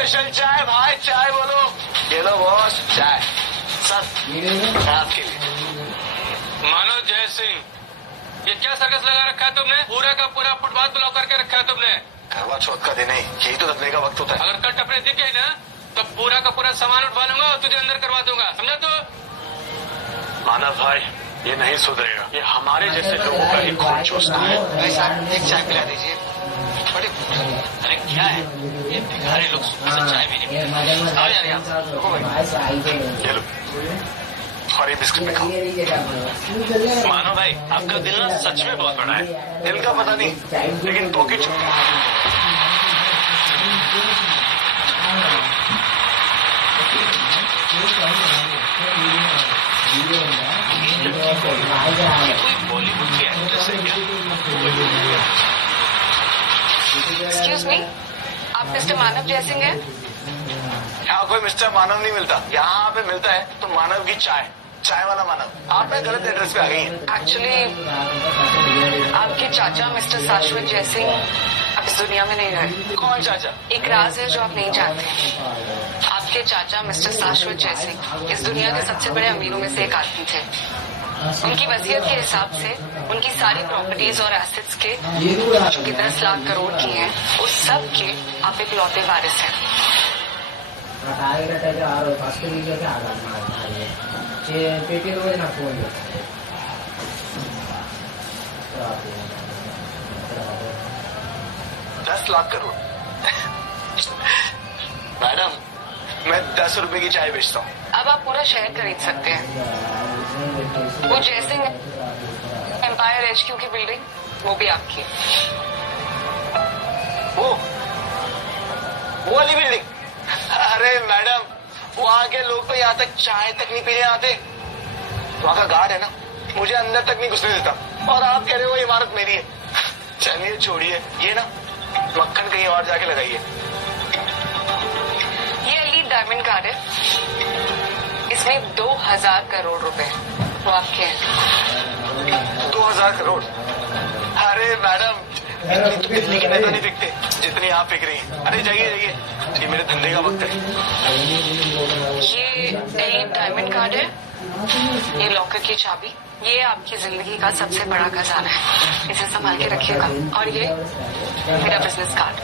Special चाय भाई, चाय बोलो। ये लो बॉस चाय। सर आपके लिए। मानव जय सिंह, ये क्या सर्कस लगा रखा है तुमने? पूरा का पूरा फुटपाथ ब्लॉक करके रखा है तुमने। करवा चौथ का दिन है, यही तो दबने का वक्त होता है। अगर कट अपने दिख गई ना तो पूरा का पूरा सामान उठवा लूंगा और तुझे अंदर करवा दूंगा, समझा तू? मानव भाई ये नहीं सुधरेगा, ये हमारे जैसे लोगों का ही खून चूसता है। भाई साहब एक चाय पिला दीजिए। बड़े अरे क्या है ये भिखारी लोग सुबह से चाय भी नहीं पीते। आओ यार यहाँ। ये लो और ये बिस्किट में खाओ। मानो भाई आपका दिल ना सच में बहुत बड़ा है। दिल का पता नहीं, लेकिन पॉकेट बॉलीवुड की एक्ट्रेस है क्या? एक्सक्यूज मी, आप मिस्टर मानव जयसिंह हैं? यहाँ कोई मिस्टर मानव नहीं मिलता। यहाँ पे मिलता है तो मानव की चाय, चाय वाला मानव। आप मैं गलत एड्रेस पे आ गई हैं। एक्चुअली आपके चाचा मिस्टर शाश्वत जयसिंह अब इस दुनिया में नहीं रहे। कौन चाचा? एक राज है जो आप नहीं जानते। आपके चाचा मिस्टर शाश्वत जयसिंह इस दुनिया के सबसे बड़े अमीरों में से एक आदमी थे। उनकी वसीयत के हिसाब से उनकी सारी प्रॉपर्टीज और एसेट्स के जो कि 10 लाख करोड़ की हैं, उस सब के आप एक लौते वारिस हैं। ₹10 लाख मैडम मैं 10 रुपए की चाय बेचता हूँ। अब आप पूरा शहर खरीद सकते हैं। वो जयसिंह एम्पायर HQ की बिल्डिंग, वो भी आपकी। वो वाली बिल्डिंग? अरे मैडम वहाँ के लोग तो यहाँ तक चाय तक नहीं पीने आते। वहाँ का गार्ड है ना, मुझे अंदर तक नहीं घुसने देता। और आप कह रहे हो ये इमारत मेरी है। चलिए छोड़िए, ये ना मक्खन कहीं और जाके लगाइए। ये एलीट डायमंड कार्ड है, इसमें 2000 करोड़ रुपए वो आपके हैं। 2000 करोड़? अरे मैडम इतनी तो बिजली की नेता नहीं बिकते जितनी आप बिक रही हैं। अरे जाइए जाइए, ये मेरे धंधे का वक्त है। ये एलीट डायमंड कार्ड है, ये लॉकर की चाबी, ये आपकी जिंदगी का सबसे बड़ा खजाना है। इसे संभाल के रखिएगा। और ये मेरा बिजनेस कार्ड,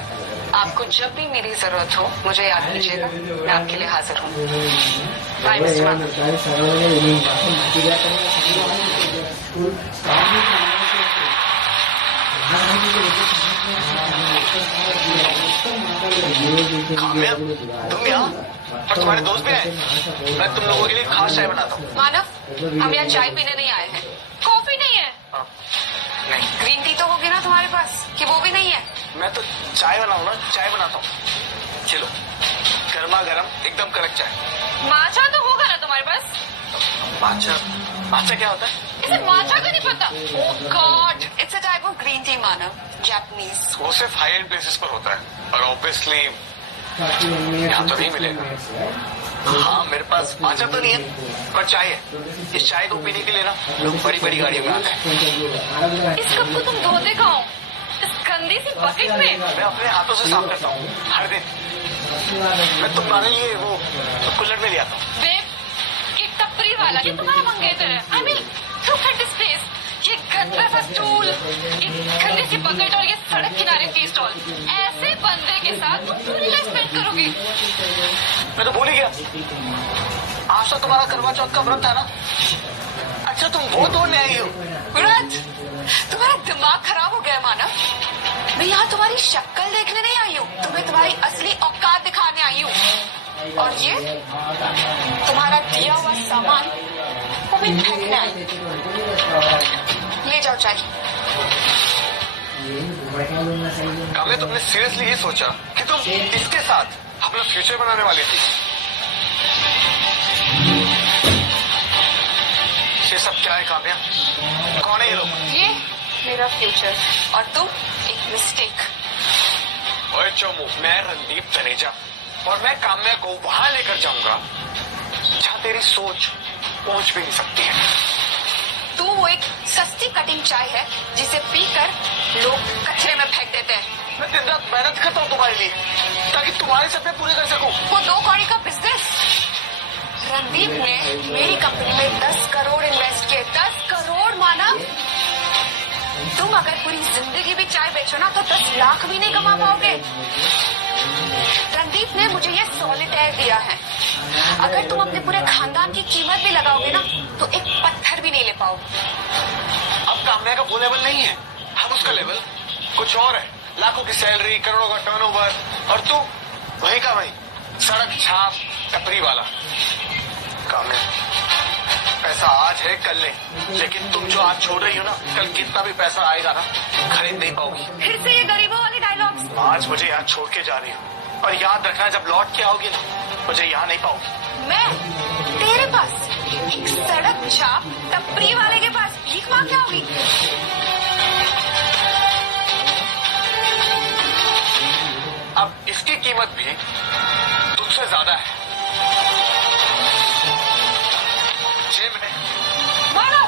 आपको जब भी मेरी जरूरत हो मुझे याद कीजिएगा, मैं आपके लिए हाजिर हूँ। बाय मिस्टर मानव। कामयाब तुम यहाँ और तुम्हारे दोस्त भी आए। मैं तुम लोगों के लिए खास चाय बनाता हूँ। मानव हम यहाँ चाय पीने नहीं आए हैं। कॉफी नहीं है? नहीं, ग्रीन टी तो होगी ना तुम्हारे पास, कि वो भी नहीं है? मैं तो चाय बनाऊँ ना, चाय बनाता हूँ। चलो गर्मा गर्म एकदम कड़क चाय। माचा तो होगा ना तुम्हारे पास? माचा? माचा क्या होता है? इसे माचा का नहीं पता? Oh god, it's a type of green tea Manav, Japanese. वो सिर्फ हाई एंड प्लेसेस पर होता है और ऑब्वियसली यहाँ तो नहीं मिलेगा। हाँ मेरे पास माचा तो नहीं है पर चाय है। इस चाय को पीने के लिए ना लोग बड़ी बड़ी गाड़ियों में आते हैं। इस कप को तुम धोते कहाँ हो? इस गंदी सी बकेट में? मैं अपने हाथों से साफ करता हूँ हर दिन। मैं तुम्हारे लिए वो कुल्हड़ में ले आता हूँ। बेब, एक टपरी वाला ये तुम्हारा मंगेतर है। I mean look at this place, ये गंदा सा स्टूल, ये गंदी सी बकेट और ये सड़क किनारे टी स्टॉल। ऐसे बंदे के साथ तुम पूरी लाइफ स्पेंड करोगी? मैं तो भूल ही गया, आज तो तुम्हारा करवा चौथ का व्रत था ना। अच्छा तुम वो तोड़ने आई हो? व्रत? तुम्हारा दिमाग खराब हो गया मानव। मैं यहाँ तुम्हारी शक्ल देखने नहीं आई हूँ, तुम्हें तुम्हारी असली औकात दिखाने आई हूँ। और ये तुम्हारा दिया हुआ सामान वो भी फेंकने आई। ले जाओ चाय। काम्या तुमने सीरियसली ये सोचा कि तुम इसके साथ अपना फ्यूचर बनाने वाली थी? ये सब क्या है काम्या? कौन है ये लोग? ये मेरा फ्यूचर और तुम एक मिस्टेक। ओए चोमू, मैं रणदीप तनेजा और मैं काम्या को वहां लेकर जाऊंगा जहां तेरी सोच पहुंच भी नहीं सकती है। तू वो एक सस्ती कटी बेहतरीन चाय है जिसे पीकर लोग कचरे में फेंक देते हैं। मैं दिन रात मेहनत करता हूँ तुम्हारे लिए ताकि तुम्हारे सपने पूरे कर सकूं। वो 2 कौड़ी का बिजनेस। रणदीप ने मेरी कंपनी में 10 करोड़ इन्वेस्ट किए। 10 करोड़ मानव। तुम अगर पूरी जिंदगी भी चाय बेचो ना तो 10 लाख भी नहीं कमा पाओगे। रणदीप ने मुझे ये सॉलिटेयर दिया है। अगर तुम अपने पूरे खानदान की कीमत भी लगाओगे ना तो एक पत्थर भी नहीं ले पाओगे। अब कामया का वो लेवल नहीं है, अब उसका लेवल कुछ और है। लाखों की सैलरी, करोड़ों का टर्नओवर, और तू वही का वही सड़क छाप टपरी वाला। कामया, पैसा आज है कल नहीं, लेकिन तुम जो आज छोड़ रही हो ना, कल कितना भी पैसा आएगा ना खरीद नहीं पाओगी। फिर से ये गरीबों वाली डायलॉग्स। आज मुझे यहाँ छोड़ के जा रही हो और याद रखना जब लौट के आओगी ना मुझे यहाँ नहीं पाओगी। मैं तेरे पास एक सड़क छाप टपरी वाले के पास भीख मांग के आओगी? अब इसकी कीमत भी तुझसे ज्यादा है। जेब में मारो।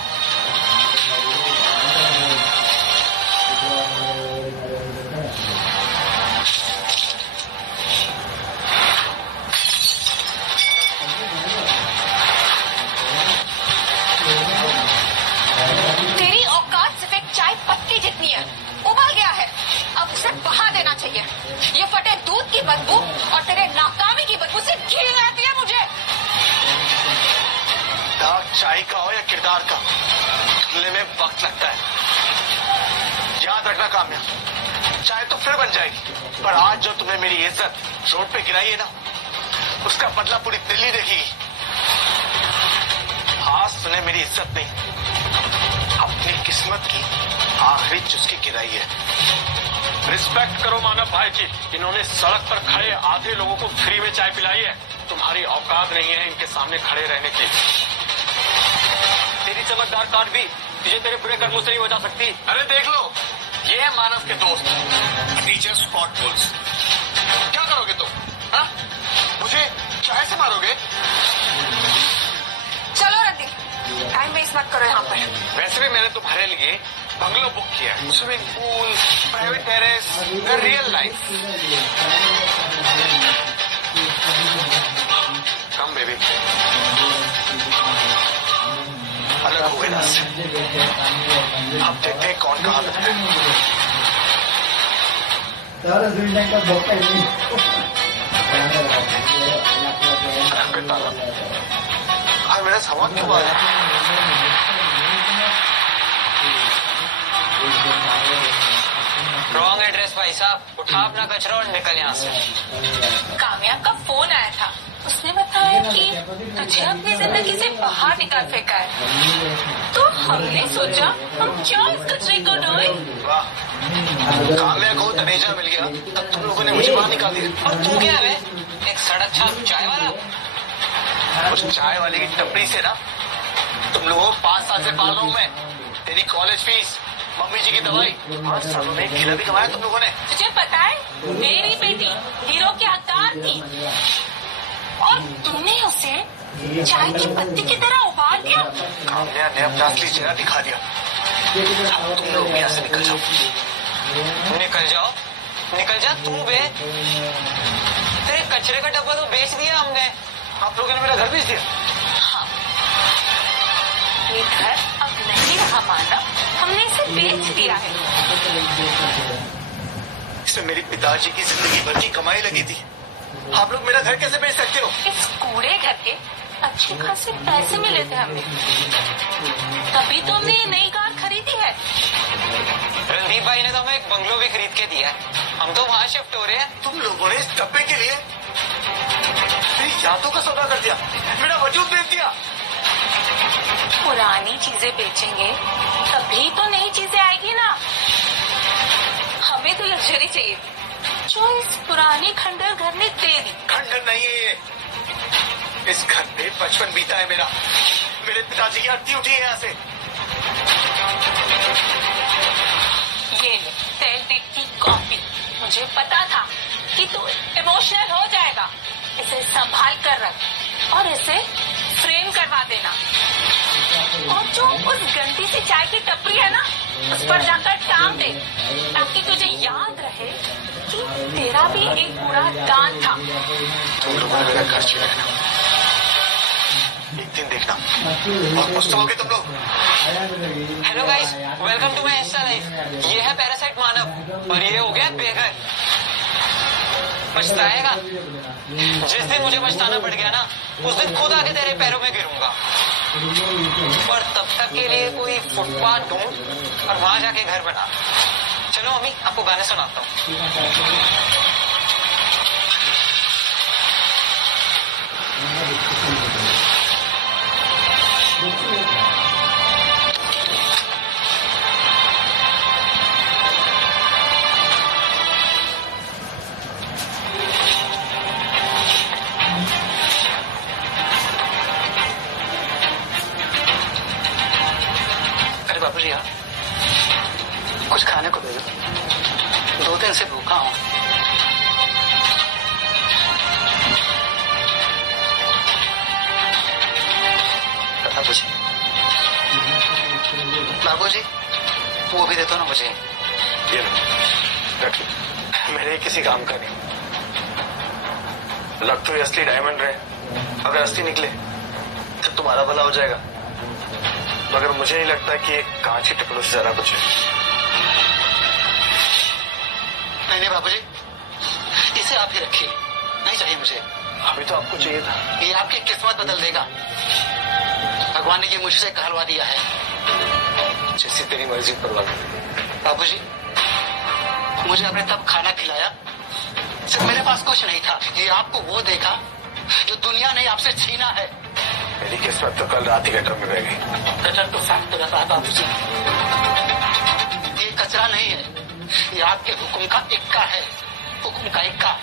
तेरी औकात सिर्फ एक चाय पत्ती जितनी है। उबल गया है, अब उसे बहा देना चाहिए। ये फटे दूध की बदबू और तेरे नाकामी की बदबू से घिन आती है मुझे। दाग चाय का हो या किरदार का, धुलने में वक्त लगता है। याद रखना कामया, चाय तो फिर बन जाएगी, पर आज जो तुमने मेरी इज्जत रोड पे गिराई है ना, उसका बदला पूरी दिल्ली देखेगी। आज तूने मेरी इज्जत नहीं, अपनी किस्मत की आखिरी चुस्की गिराई है। रिस्पेक्ट करो मानव भाई की, इन्होंने सड़क पर खड़े आधे लोगों को फ्री में चाय पिलाई है। तुम्हारी औकात नहीं है इनके सामने खड़े रहने की। तेरी चमकदार कार्ड भी तुझे तेरे बुरे कर्मों से नहीं बचा सकती। अरे देख लो, ये है मानव के दोस्त टीचर स्पॉट बुल्स। क्या करोगे तुम? हाँ? मुझे चाय से मारोगे? चलो रणदीप, टाइम वेस्ट मत करो यहाँ पर। वैसे भी मैंने तुम्हारे लिए बंगलो बुक किया है, swimming pool, private terrace, the real life. Come baby, अलग हो गए ना से। अब देखते हैं कौन कहाँ लगता है। हाँ, मेरा सामान क्यों आ रहा है? रॉन्ग एड्रेस भाई साहब, उठा अपना कचरा और निकल यहाँ से। काम्या का फोन आया था, उसने बताया कि तुझे अपनी जिंदगी से बाहर निकाल फेंका है। तो हमने सोचा हम क्यों इस कचरे को ढोए। वाह, काम्या को तनेजा मिल गया, तब तुम लोगों ने मुझे बाहर निकाल दिया। और तू क्या है? एक सड़क छाप चाय वाला। उस चाय वाले की टपरी से ना तुम लोगों को 5 साल से पाल रहा हूँ मैं। तेरी कॉलेज फीस, मम्मी जी की दवाई, 5 सालों में खिला भी कमाया तुम लोगों ने। तुझे पता है, मेरी बेटी हीरो की हकदार थी और तुमने उसे चाय की पत्ती की तरह उबाल दिया। काम्या ने अपना असली चेहरा दिखा दिया। अब तुम लोग यहाँ से निकल जाओ। निकल जाओ? निकल जा तू बे। तेरे कचरे का डब्बा तो बेच दिया हमने। आप लोगों ने मेरा घर बेच दिया। हाँ, ये घर अब नहीं रहा मानव, हमने इसे बेच दिया है। इसमें मेरी पिताजी की जिंदगी भर की कमाई लगी थी। आप लोग मेरा घर कैसे बेच सकते हो? इस कूड़े घर के अच्छे खासे पैसे मिले थे हमें, तभी तो हमने ये नई कार खरीदी है। रणदीप भाई ने तो हमें एक बंगलो भी खरीद के दिया है, हम तो वहाँ शिफ्ट हो रहे हैं। तुम लोगों ने इस डब्बे के लिए मेरी यादों का सौदा कर दिया, मेरा वजूद बेच दिया। पुरानी चीजें बेचेंगे तभी तो नई चीजें आएगी ना। हमें तो लग्जरी चाहिए जो इस पुराने खंडर घर ने दे दी। खंडर नहीं है ये, इस घर पे बचपन बीता है मेरा। मेरे पिताजी की हड्डी उठी है यहाँ से। ये ले तेल की कॉफी। मुझे पता था कि तू इमोशनल हो जाएगा। इसे संभाल कर रख और इसे फ्रेम करवा देना। और जो उस गंदी सी चाय की टपरी है ना, उस पर जाकर टांग दे, ताकि तुझे याद रहे कि तेरा भी एक बुरा दान था। तुम लोगों ने मेरा घर छीना है ना, एक दिन देखना और पछताओगे तुम लोग। Hello guys, welcome to my insta life. ये है पैरासाइट मानव और ये हो गया बेघर। पछताएगा? जिस दिन मुझे पछताना पड़ गया ना, उस दिन खुद आके तेरे पैरों में गिरूंगा। पर तब तक के लिए कोई फुटपाथ ढूंढ और वहां जाके घर बना। चलो अम्मी, आपको गाने सुनाता हूँ। अरे बाबू जी, कुछ खाने को दे दो, 2 दिन से भूखा हूँ। बाबूजी, बाबूजी, वो भी दे दो ना मुझे। ये लो, रख लो। मेरे किसी काम का नहीं। लग तो ये असली डायमंड रहे, अगर असली निकले तो तुम्हारा भला हो जाएगा, मगर मुझे नहीं लगता कि ये कांच के टुकड़ों से ज्यादा कुछ है। नहीं नहीं बाबूजी, इसे आप ही रखिए, नहीं चाहिए मुझे। अभी तो आपको चाहिए था। ये आपकी किस्मत बदल देगा। भगवान ने ये मुझसे कहलवा दिया है। जैसी तेरी मर्जी परवाह। बाबूजी, मुझे आपने तब खाना खिलाया जब मेरे पास कुछ नहीं था। ये आपको वो देखा जो दुनिया ने आपसे छीना है। मेरी किस्मत तो कल रात ही गटर में बह गई। गटर तो फैक्ट रहा बाबूजी। ये कचरा नहीं है, ये आपके हुक्म का इक्का है, हुक्म का इक्का।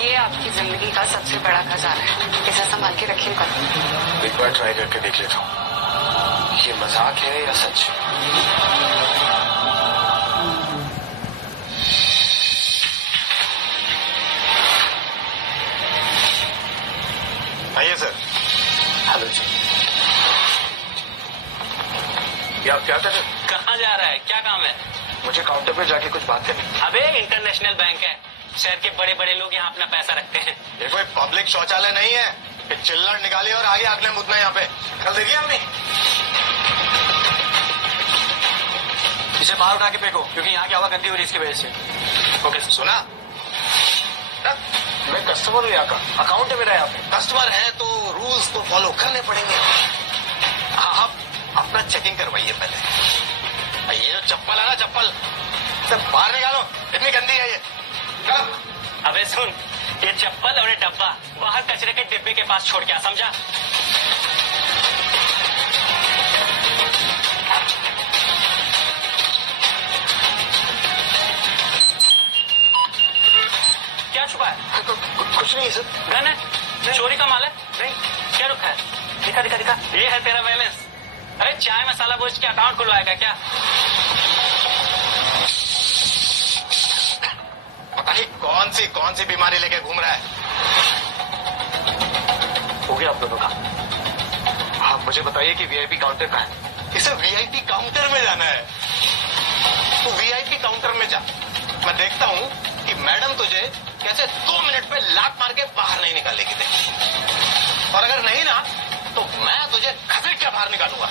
ये आपकी जिंदगी का सबसे बड़ा खजाना है, इसे संभाल के रखिएगा। एक बार ट्राई करके देख लेता हूँ, ये मजाक है या सच। आइए सर। हेलो जी। ये आप क्या कर रहे हैं? कहाँ जा रहा है? क्या काम है? मुझे काउंटर पे जाके कुछ बात करनी। अबे इंटरनेशनल बैंक है, शहर के बड़े बड़े लोग यहाँ अपना पैसा रखते हैं। ये कोई पब्लिक शौचालय नहीं है कि चिल्लड़ निकालिए और आगे अगले मुद्दे यहाँ पे। कल देखिए हमने इसे बाहर उठा के फेंको, क्योंकि यहाँ की हवा गंदी हो रही है इसकी वजह से। ओके सुना? मैं कस्टमर हूँ यहाँ का, अकाउंट है मेरा यहाँ पे। कस्टमर है तो रूल्स तो फॉलो करने पड़ेंगे। आप अपना चेकिंग करवाइए पहले। ये जो चप्पल है ना, चप्पल सब बाहर निकालो, इतनी गंदी है ये। अबे सुन, ये चप्पल और ये डब्बा बाहर कचरे के डिब्बे के पास छोड़ के आ, समझा? क्या छुपा है? कुछ नहीं सर। गन है? चोरी का माल है? नहीं। क्या रुका है? दिखा दिखा दिखा। ये है तेरा बैलेंस। अरे चाय मसाला बोझ के अकाउंट खुलवाएगा क्या? पता नहीं कौन सी बीमारी लेके घूम रहा है। हो गया आप दोनों का। आप मुझे बताइए कि वीआईपी काउंटर कहाँ है? इसे वीआईपी काउंटर में जाना है तो वीआईपी काउंटर में जा। मैं देखता हूँ कि मैडम तुझे कैसे 2 मिनट पे लात मार के बाहर नहीं निकालेगी दे। और अगर नहीं ना तो मैं तुझे घसीट के बाहर निकालूंगा।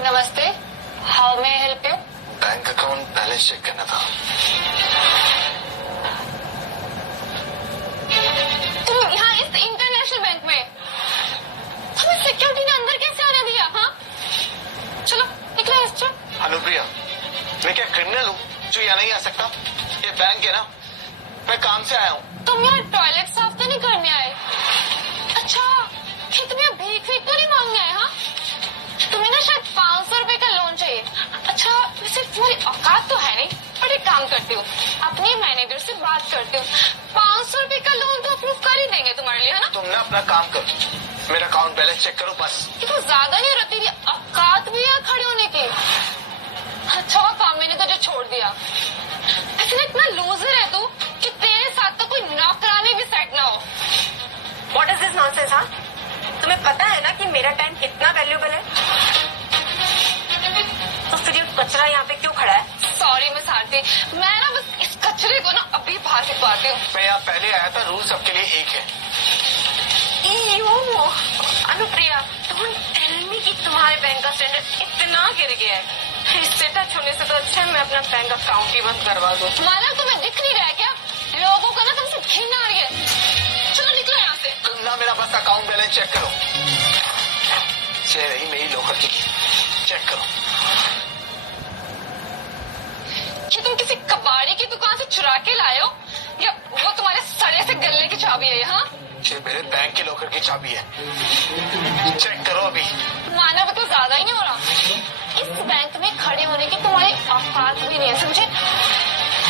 नमस्ते, how may I help you? Bank account balance check करना था। तुम यहाँ इस इंटरनेशनल बैंक में हमें सिक्योरिटी ने अंदर कैसे आने दिया? हाँ, चलो निकलो इससे। अनुप्रिया, मैं क्या क्रिमिनल हूँ जो यहाँ नहीं आ सकता? ये बैंक है ना, मैं काम से आया हूँ। तुम यहाँ टॉयलेट साफ तो नहीं करने आए? अच्छा, कि तुम यहाँ भीख तो नहीं मांगने आए? हाँ, तुम्हें ना शायद 500 रुपए का लोन चाहिए। अच्छा, वैसे तुम्हारी औकात तो है नहीं, पर एक काम करती हूँ, अपने मैनेजर से बात करती हूँ, 500 रुपए का लोन तो अप्रूव कर ही देंगे तुम्हारे लिए, है ना? तुम ना अपना काम करो, मेरा अकाउंट बैलेंस चेक करो बस। ये तो ज्यादा नहीं रहती थी, औकात भी है खड़े होने की। अच्छा हुआ काम मैंने तुझे छोड़ दिया। ऐसे इतना लूजर है तू कि तेरे साथ तो कोई नौकरानी भी सेट ना हो। What is this nonsense? हाँ, तुम्हें पता है ना कि मेरा टाइम कितना वैल्यूबल है? तो फिर ये कचरा यहाँ पे क्यों खड़ा है? सॉरी मिस आरती, मैं ना बस इस कचरे को ना अभी बाहर फेंकवाती हूँ। मैं यहाँ पहले आया था, रूल सबके लिए एक है। अनुप्रिया, डोंट टेल मी कि तुम्हारे बैंक का स्टैंडर्ड इतना गिर गया है। इससे टच होने से तो अच्छा है मैं अपना बैंक अकाउंट ही बंद करवा दूं। माना तुम्हें दिख नहीं रहा है क्या? लोगों को ना तुमसे घिन आ रही है। चलो निकलो यहाँ से। तुम ना मेरा बस अकाउंट बैलेंस चेक करो। रही मेरी लोकर की चेक करो। कि तुम किसी कबाड़ी की दुकान से चुरा के लाए हो या वो तुम्हारे सड़े से गले की चाबी है? यहाँ ये मेरे बैंक के लॉकर की चाबी है, चेक करो अभी। मानव तो ज्यादा ही नहीं हो रहा। इस बैंक में खड़े होने की तुम्हारी औकात भी नहीं है, समझे?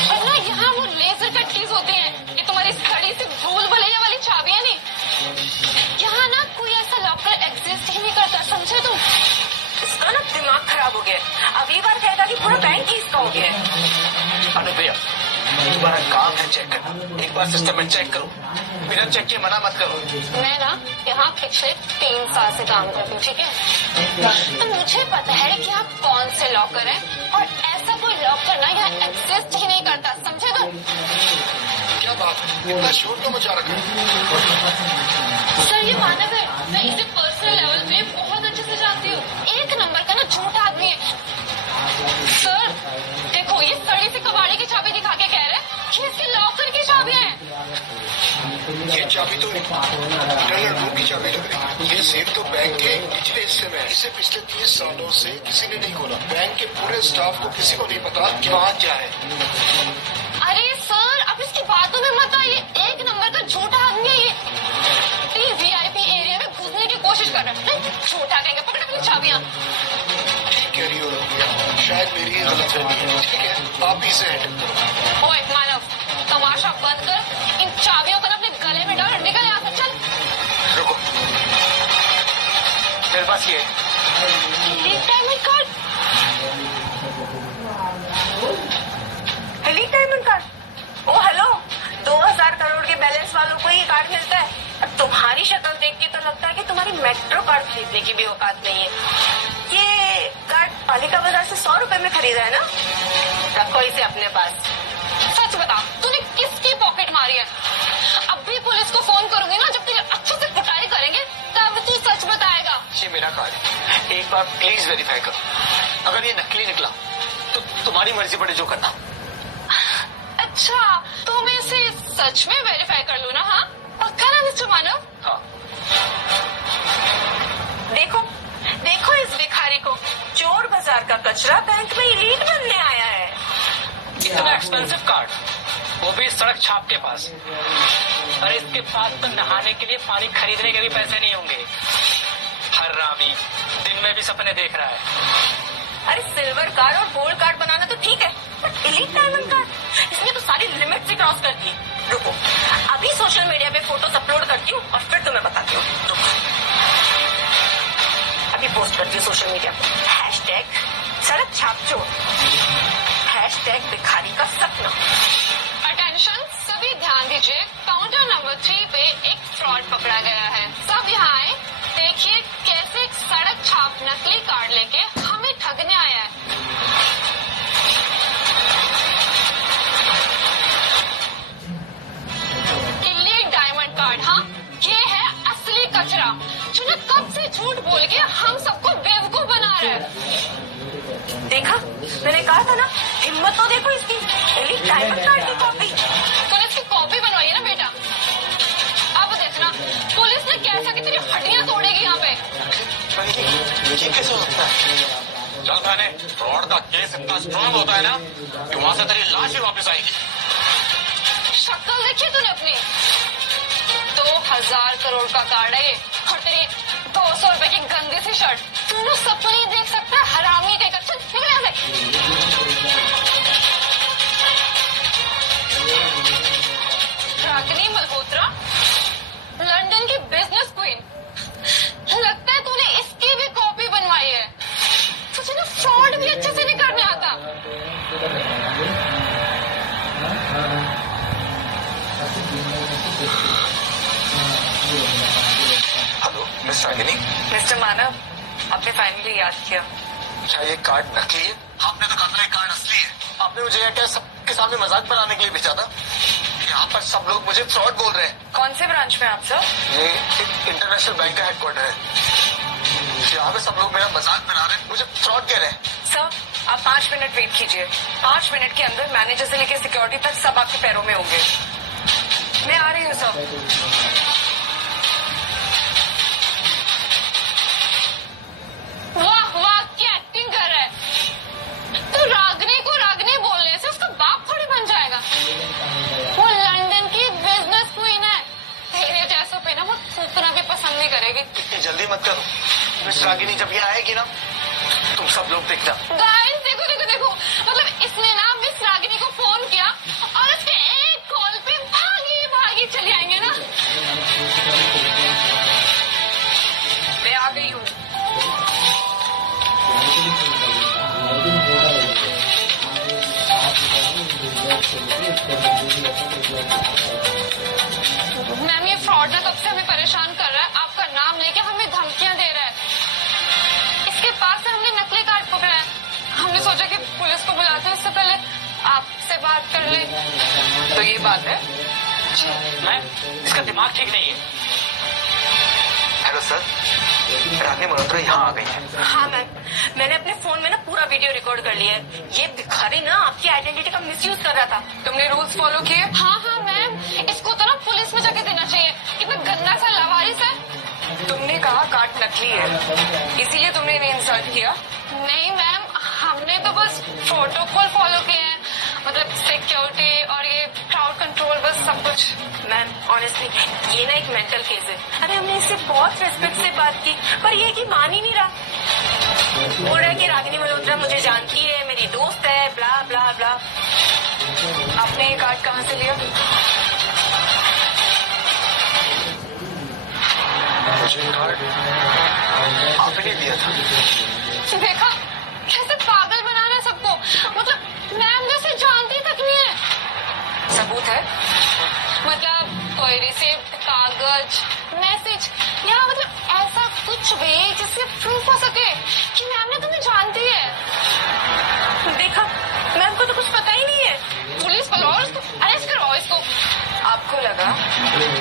और ना यहाँ वो लेजर कट कीज होती हैं, ये तुम्हारी सड़ी से भूल भुलैया वाली चाबियां नहीं। यहाँ ना कोई ऐसा लॉकर एग्जिस्ट ही नहीं करता, समझे तुम? इसका ना दिमाग खराब हो गया। अगली बार कहेगा कि पूरा बैंक ही इसका हो गया है। अनुप्रिया, तुम्हारा काम है चेक करना। एक बार सिस्टम में चेक करो, बिना चेक के मना मत करो। मैं ना यहाँ पिछले 3 साल से काम करती हूँ, ठीक है? तो मुझे पता है कि आप कौन से लॉकर हैं और ऐसा कोई लॉकर ना यहाँ एग्जिस्ट ही नहीं करता, समझे तुम? क्या बात है, इतना शोर तो मचा रखा है। सर ये मानव है, मैं इसे पर्सनल लेवल पे बहुत अच्छे से जानती हूँ। एक नंबर का ना झूठा आदमी है। सर देखो, ये सड़ी सी कबाड़ी की चाबी दिखा के कह रहे हैं कि इसके लॉकर की चाबियां हैं। ये चाबी तो इंटरनल रूम की चाबी लग रही है। ये सेफ तो बैंक के निचले हिस्से में है। इसे पिछले 30 सालों से किसी ने नहीं खोला। बैंक के पूरे स्टाफ को किसी को नहीं पता कि वहाँ क्या है। अरे सर, अब इसकी बातों में मत आइए। एक नंबर का झूठा आदमी है ये। VIP एरिया में घुसने की कोशिश कर रहा है। झूठा कहेंगे, पकड़ अपनी चाबियां। ठीक कह रही हो, शायद मेरी ही गलतफहमी है। ठीक है, आप ही से हैंडल करो। ओए मानव, तमाशा बंद कर, इन चाबियों को अपने गले में डाल और निकल यहाँ से, चल। रुको, मेरे पास ये है। Lead diamond card. Elite diamond card? Oh hello, 2000 crore के बैलेंस वालों को ये कार्ड मिलता है। अब तुम्हारी शक्ल देख के तो लगता है कि तुम्हारी मेट्रो कार्ड खरीदने की भी औकात नहीं है। ये कार्ड पालिका बाजार से 100 रुपए में खरीदा है ना? रखो इसे अपने पास। सच बता, तूने किसकी पॉकेट मारी है? अब भी पुलिस को फोन करूंगी ना, जब तेरे अच्छे से कुटाई करेंगे तब तू सच बताएगा। ये मेरा कार्ड है, एक बार प्लीज वेरीफाई करो। अगर ये नकली निकला तो तुम्हारी मर्जी पड़े जो करना। अच्छा, तो मैं इसे सच में वेरीफाई कर लूँ ना? हाँ पक्का ना मिस्टर मानव? हाँ। देखो देखो इस भिखारी को, चोर बाजार का कचरा बैंक में एलीट बनने आया है। इतना एक्सपेंसिव कार्ड, वो भी सड़क छाप के पास। अरे इसके पास तो नहाने के लिए पानी खरीदने के भी पैसे नहीं होंगे। हरामी दिन में भी सपने देख रहा है। अरे सिल्वर कार्ड और गोल्ड कार्ड बनाना तो ठीक है, बट एलीट डायमंड कार्ड, इसने तो सारी लिमिट से क्रॉस कर दी। रुको, अभी सोशल मीडिया पे फोटोज अपलोड करती हूँ और फिर तुम्हें बताती हूँ। रुको, अभी पोस्ट करती हूँ सोशल मीडिया पे। #सड़क छाप चोर, #भिखारी का सपना। अटेंशन, सभी ध्यान दीजिए, काउंटर नंबर 3 पे एक फ्रॉड पकड़ा गया है। सब यहाँ आए, देखिए कैसे एक सड़क छाप नकली कार्ड लेके हमें ठगने आया है। एलीट डायमंड कार्ड, हाँ ये है असली कचरा जो ना कब से झूठ बोल के हम सबको बेवकूफ बना रहा है। देखा, मैंने कहा था ना, हिम्मत तो देखो इसकी। एलीट डायमंड कार्ड की कॉपी। तूने इसकी कॉपी बनवाई है ना बेटा? अब देखना पुलिस ने कैसा कि तेरी हड्डियां तोड़ेगी यहाँ पे। ये कैसे होता है? चल खाने, फ्रॉड का केस इतना स्ट्रांग होता है ना कि वहाँ से तेरी लाश ही वापस आएगी। शक्ल देखी तूने अपनी? 2000 करोड़ का कार्ड है ये, और तेरी 200 रुपए की गंदी सी शर्ट। तू ना सपने ही देख सकता है, हरामी के कच्चे। निकल यहाँ से। रागिनी मल्होत्रा, लंदन की business queen, miss Ragini, mister Manav, आपने फाइनली याद किया। क्या ये कार्ड नकली है? आपने तो कहा था ये कार्ड असली है। आपने मुझे यह क्या सबके सामने मजाक बनाने के लिए भेजा था? यहाँ पर सब लोग मुझे फ्रॉड बोल रहे हैं। कौन से ब्रांच में आप सर? ये इंटरनेशनल बैंक का हेडक्वार्टर है। यहाँ पे सब लोग मेरा मजाक बना रहे हैं, मुझे फ्रॉड कह रहे हैं। सर, आप 5 मिनट वेट कीजिए। 5 मिनट के अंदर मैनेजर से लेकर सिक्योरिटी तक सब आपके पैरों में होंगे। मैं आ रही हूँ सर। वाह वाह, क्या एक्टिंग कर रहा है। तो रागनी को रागनी बोलने से उसका बाप थोड़ी बन जाएगा। वो लंदन की बिजनेस क्वीन है। तेरे जैसों पे ना वो थूकना भी पसंद नहीं करेगी। इतनी जल्दी मत करो। मिस रागिनी जब ये आएगी ना, तुम सब लोग देखना। गाइस देखो देखो देखो, मतलब इसने ना मिस रागिनी को फोन किया और उसके एक कॉल पे भागी भागी चली आएंगे ना। मैं आ गई हूँ। मैम, ये फ्रॉड ना कब से हमें परेशान कर रहा है। आपका नाम लेके हमें धमकियां दे रहा है। इसके पास से हमने नकली कार्ड पकड़ा है। हमने सोचा कि पुलिस को बुलाते हैं, उससे पहले आपसे बात कर ले। तो ये बात है। मैम, इसका दिमाग ठीक नहीं है। हेलो सर, रागिनी मल्होत्रा यहाँ आ गई है। हाँ मैम, मैंने अपने फोन में ना पूरा वीडियो रिकॉर्ड कर लिया है। ये भिखारी ना आपकी आइडेंटिटी का मिसयूज कर रहा था। तुमने रूल्स फॉलो किए? हाँ हाँ मैम, इसको तो ना पुलिस में जाके देना चाहिए। कितना गंदा सा लावारिस है। तुमने कहा कार्ड नकली है, इसीलिए तुमने इन्हें इंसल्ट किया? नहीं मैम, हमने तो बस प्रोटोकॉल फॉलो किए हैं, मतलब सिक्योरिटी और ये क्राउड कंट्रोल, बस सब कुछ। मैम ऑनेस्टली ये ना एक मेंटल केस है। अरे हमने इससे बहुत रेस्पेक्ट से बात की, पर ये कि मान ही नहीं रहा। बोल रहा है कि रागिनी मल्होत्रा मुझे जानती है, मेरी दोस्त है, ब्ला ब्ला ब्ला। आपने ये कार्ड कहाँ से लिया? मुझे कार्ड आपने दिया था। देखा कैसे पागल बनाना है सबको। मतलब मैम जैसे जानती तक नहीं है। सबूत है? मतलब कोई रिसिप्ट, कागज, मैसेज या मतलब ऐसा कुछ भी जिससे प्रूफ हो सके कि मैम ने तुम्हें जानती है। देखा, मैम को तो कुछ पता ही नहीं है। पुलिस बुलाओ, इसको अरेस्ट करवाओ इसको। आपको लगा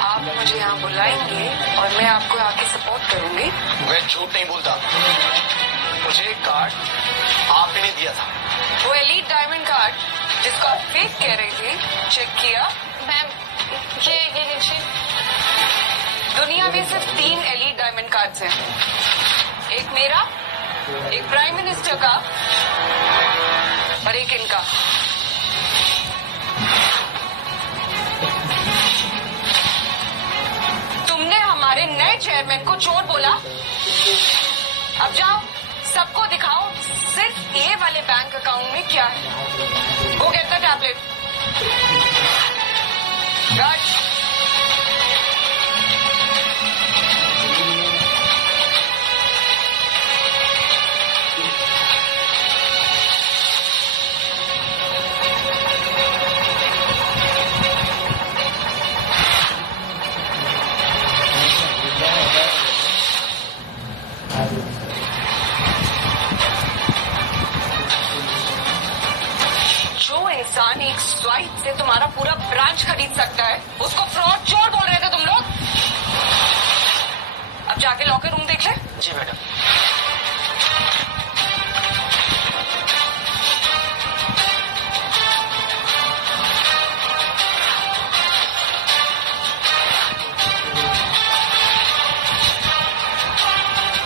आप मुझे यहाँ बुलाएंगे और मैं आपको आके सपोर्ट करूंगी? मैं झूठ नहीं बोलता। मुझे कार्ड आपने दिया था। वो एलीट डायमंड कार्ड जिसको आप फेक कह रही थी, चेक किया? मैम ये लीजिए। दुनिया में सिर्फ 3 एलीट डायमंड कार्ड्स हैं। एक मेरा, एक प्राइम मिनिस्टर का और एक इनका। तुमने हमारे नए चेयरमैन को चोर बोला। अब जाओ सबको दिखाओ सिर्फ ये वाले बैंक अकाउंट में क्या है। गो गेट द टैबलेट। गार्ड, इंसान एक स्वाइप से तुम्हारा पूरा ब्रांच खरीद सकता है, उसको फ्रॉड चोर बोल रहे थे तुम लोग। अब जाके लॉकर रूम देख ले। जी मैडम।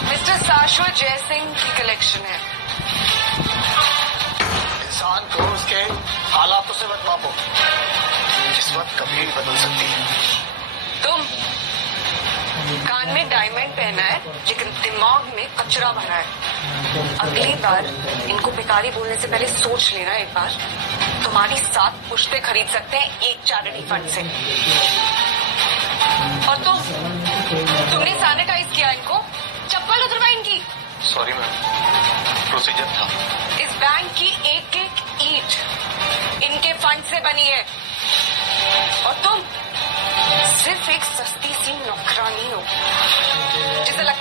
मिस्टर शाश्वत जयसिंह की कलेक्शन है। इंसान को उसके हालातों से मत मापो, किस्मत कभी भी बदल सकती है। तुम कान में डायमंड पहना है लेकिन दिमाग में कचरा भरा है। अगली बार इनको भिखारी बोलने से पहले सोच लेना एक बार। तुम्हारी 7 पुष्पे खरीद सकते हैं एक चैरिटी फंड से। और तुमने सैनिटाइज किया इनको, चप्पल उतरवाई इनकी। सॉरी मैम, प्रोसीजर था। इस बैंक की एक एक ईंट इनके फंड से बनी है और तुम सिर्फ एक सस्ती सी नौकरानी हो जिसे लगता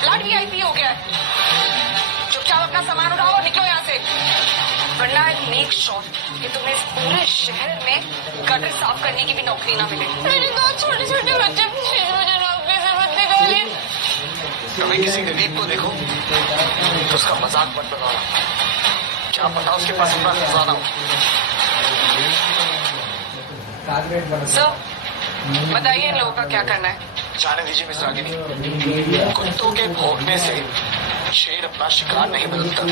ब्लड वीआईपी हो गया है। चुपचाप अपना सामान उठाओ और निकलो यहाँ से, वरना आई मेक श्योर कि तुम्हें इस पूरे शहर में गटर साफ करने की भी नौकरी ना मिले। मेरे दो छोटे छोटे बच्चे प्लीज मुझे नौकरी से मत निकालिए। कभी किसी गरीब को देखो तो उसका मजाक मत बनाना, क्या पता उसके पास इतना खजाना हो। सर बताइए इन लोगों का क्या करना है। जाने दीजिए मिस रागिनी, कुत्तों के भौंकने से शेर अपना शिकार नहीं बदलता।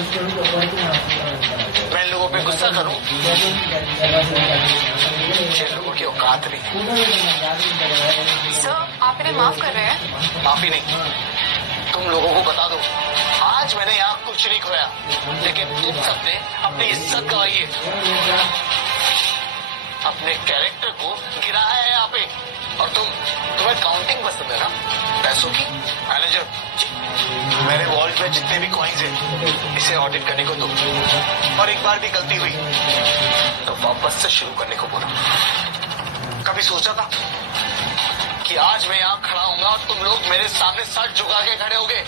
मैं इन लोगों पे गुस्सा करूं, ये लोगों की औकात नहीं। सर आप इन्हें माफ कर रहे हैं? माफी नहीं, तुम लोगों को बता दो आज मैंने यहाँ कुछ नहीं खोया, लेकिन तुम सबने अपनी इज्जत गंवाई है, अपने कैरेक्टर को गिराया है यहाँ पे। और तुम्हें काउंटिंग पसंद है ना पैसों की। मैनेजर जी, मेरे वॉल्ट में जितने भी कॉइन्स हैं इसे ऑडिट करने को दो, और एक बार भी गलती हुई तो वापस से शुरू करने को बोलो। कभी सोचा था कि आज मैं यहाँ खड़ा हूंगा और तुम लोग मेरे सामने सर झुका के खड़े होगे?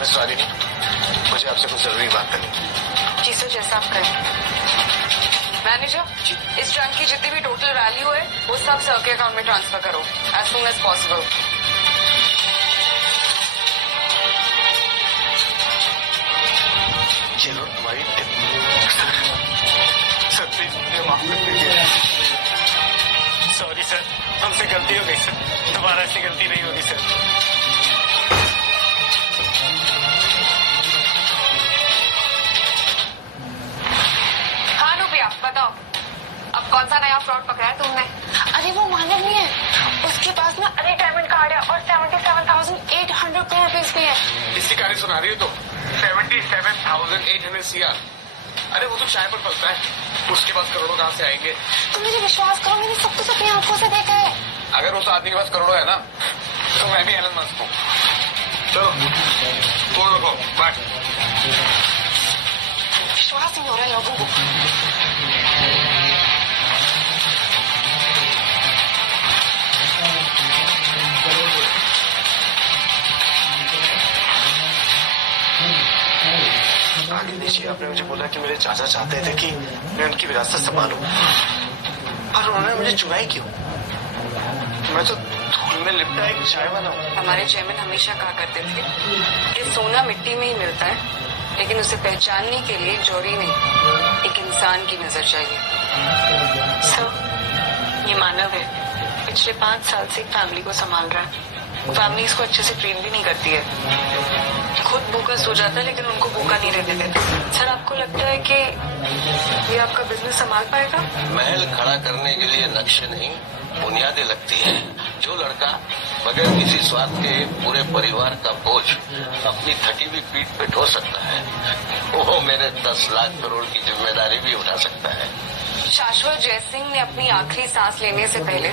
मिस रागिनी, मुझे आपसे कुछ जरूरी बात करनी। जी सर, जैसा आप कहें। मैनेजर, इस ट्रंक की जितनी भी टोटल वैल्यू है वो सब सर के अकाउंट में ट्रांसफर करो एज सून एज पॉसिबल। चलो तुम्हारी टिप। सर प्लीज मुझे माफ कर दीजिए। सॉरी सर, हमसे गलती हो गई सर, दोबारा ऐसी गलती नहीं होगी सर। हाँ रूपिया बताओ, अब कौन सा नया फ्रॉड पकड़ा है तुमने? अरे वो मानव नहीं है, उसके पास ना अरे डायमंड कार्ड है और 77,800 करोड़ रुपीज भी है। इसी कहानी सुना रही हो तो 77,800 CR। अरे वो तो चाय पर पलता है, उसके पास करोड़ों कहाँ से आएंगे? तुम मुझे विश्वास करो, मैंने सब कुछ अपनी आंखों से देखा है। अगर उस आदमी के पास करोड़ों है ना तो मैं भी एलन मस्क हूँ। चलो फोन रखो, बाय। विश्वास नहीं हो रहा है लोगों को। आगे देखिए, आपने मुझे बोला कि मेरे चाचा चाहते थे कि मैं उनकी विरासत संभालूं, और उन्होंने मुझे चुनाई क्यों? मैं तो धूल में लिपटा एक चाय वाला हूँ। हमारे चेयरमैन हमेशा कहा करते थे कि सोना मिट्टी में ही मिलता है, लेकिन उसे पहचानने के लिए एक जोड़ी नहीं, एक इंसान की नजर चाहिए। सर ये मानव है, पिछले 5 साल से एक फैमिली को संभाल रहा है। फैमिली इसको अच्छे से ट्रेन भी नहीं करती है, खुद भूखा सो जाता है लेकिन उनको भूखा नहीं रहने देते। सर आपको लगता है कि ये आपका बिजनेस संभाल पाएगा? महल खड़ा करने के लिए नक्शे नहीं, बुनियादें लगती है। जो लड़का बगैर किसी स्वार्थ के पूरे परिवार का बोझ अपनी थकी हुई पीठ पे ढो सकता है, वो मेरे 10 लाख करोड़ की जिम्मेदारी भी उठा सकता है। शाश्वत जयसिंह ने अपनी आखिरी सांस लेने से पहले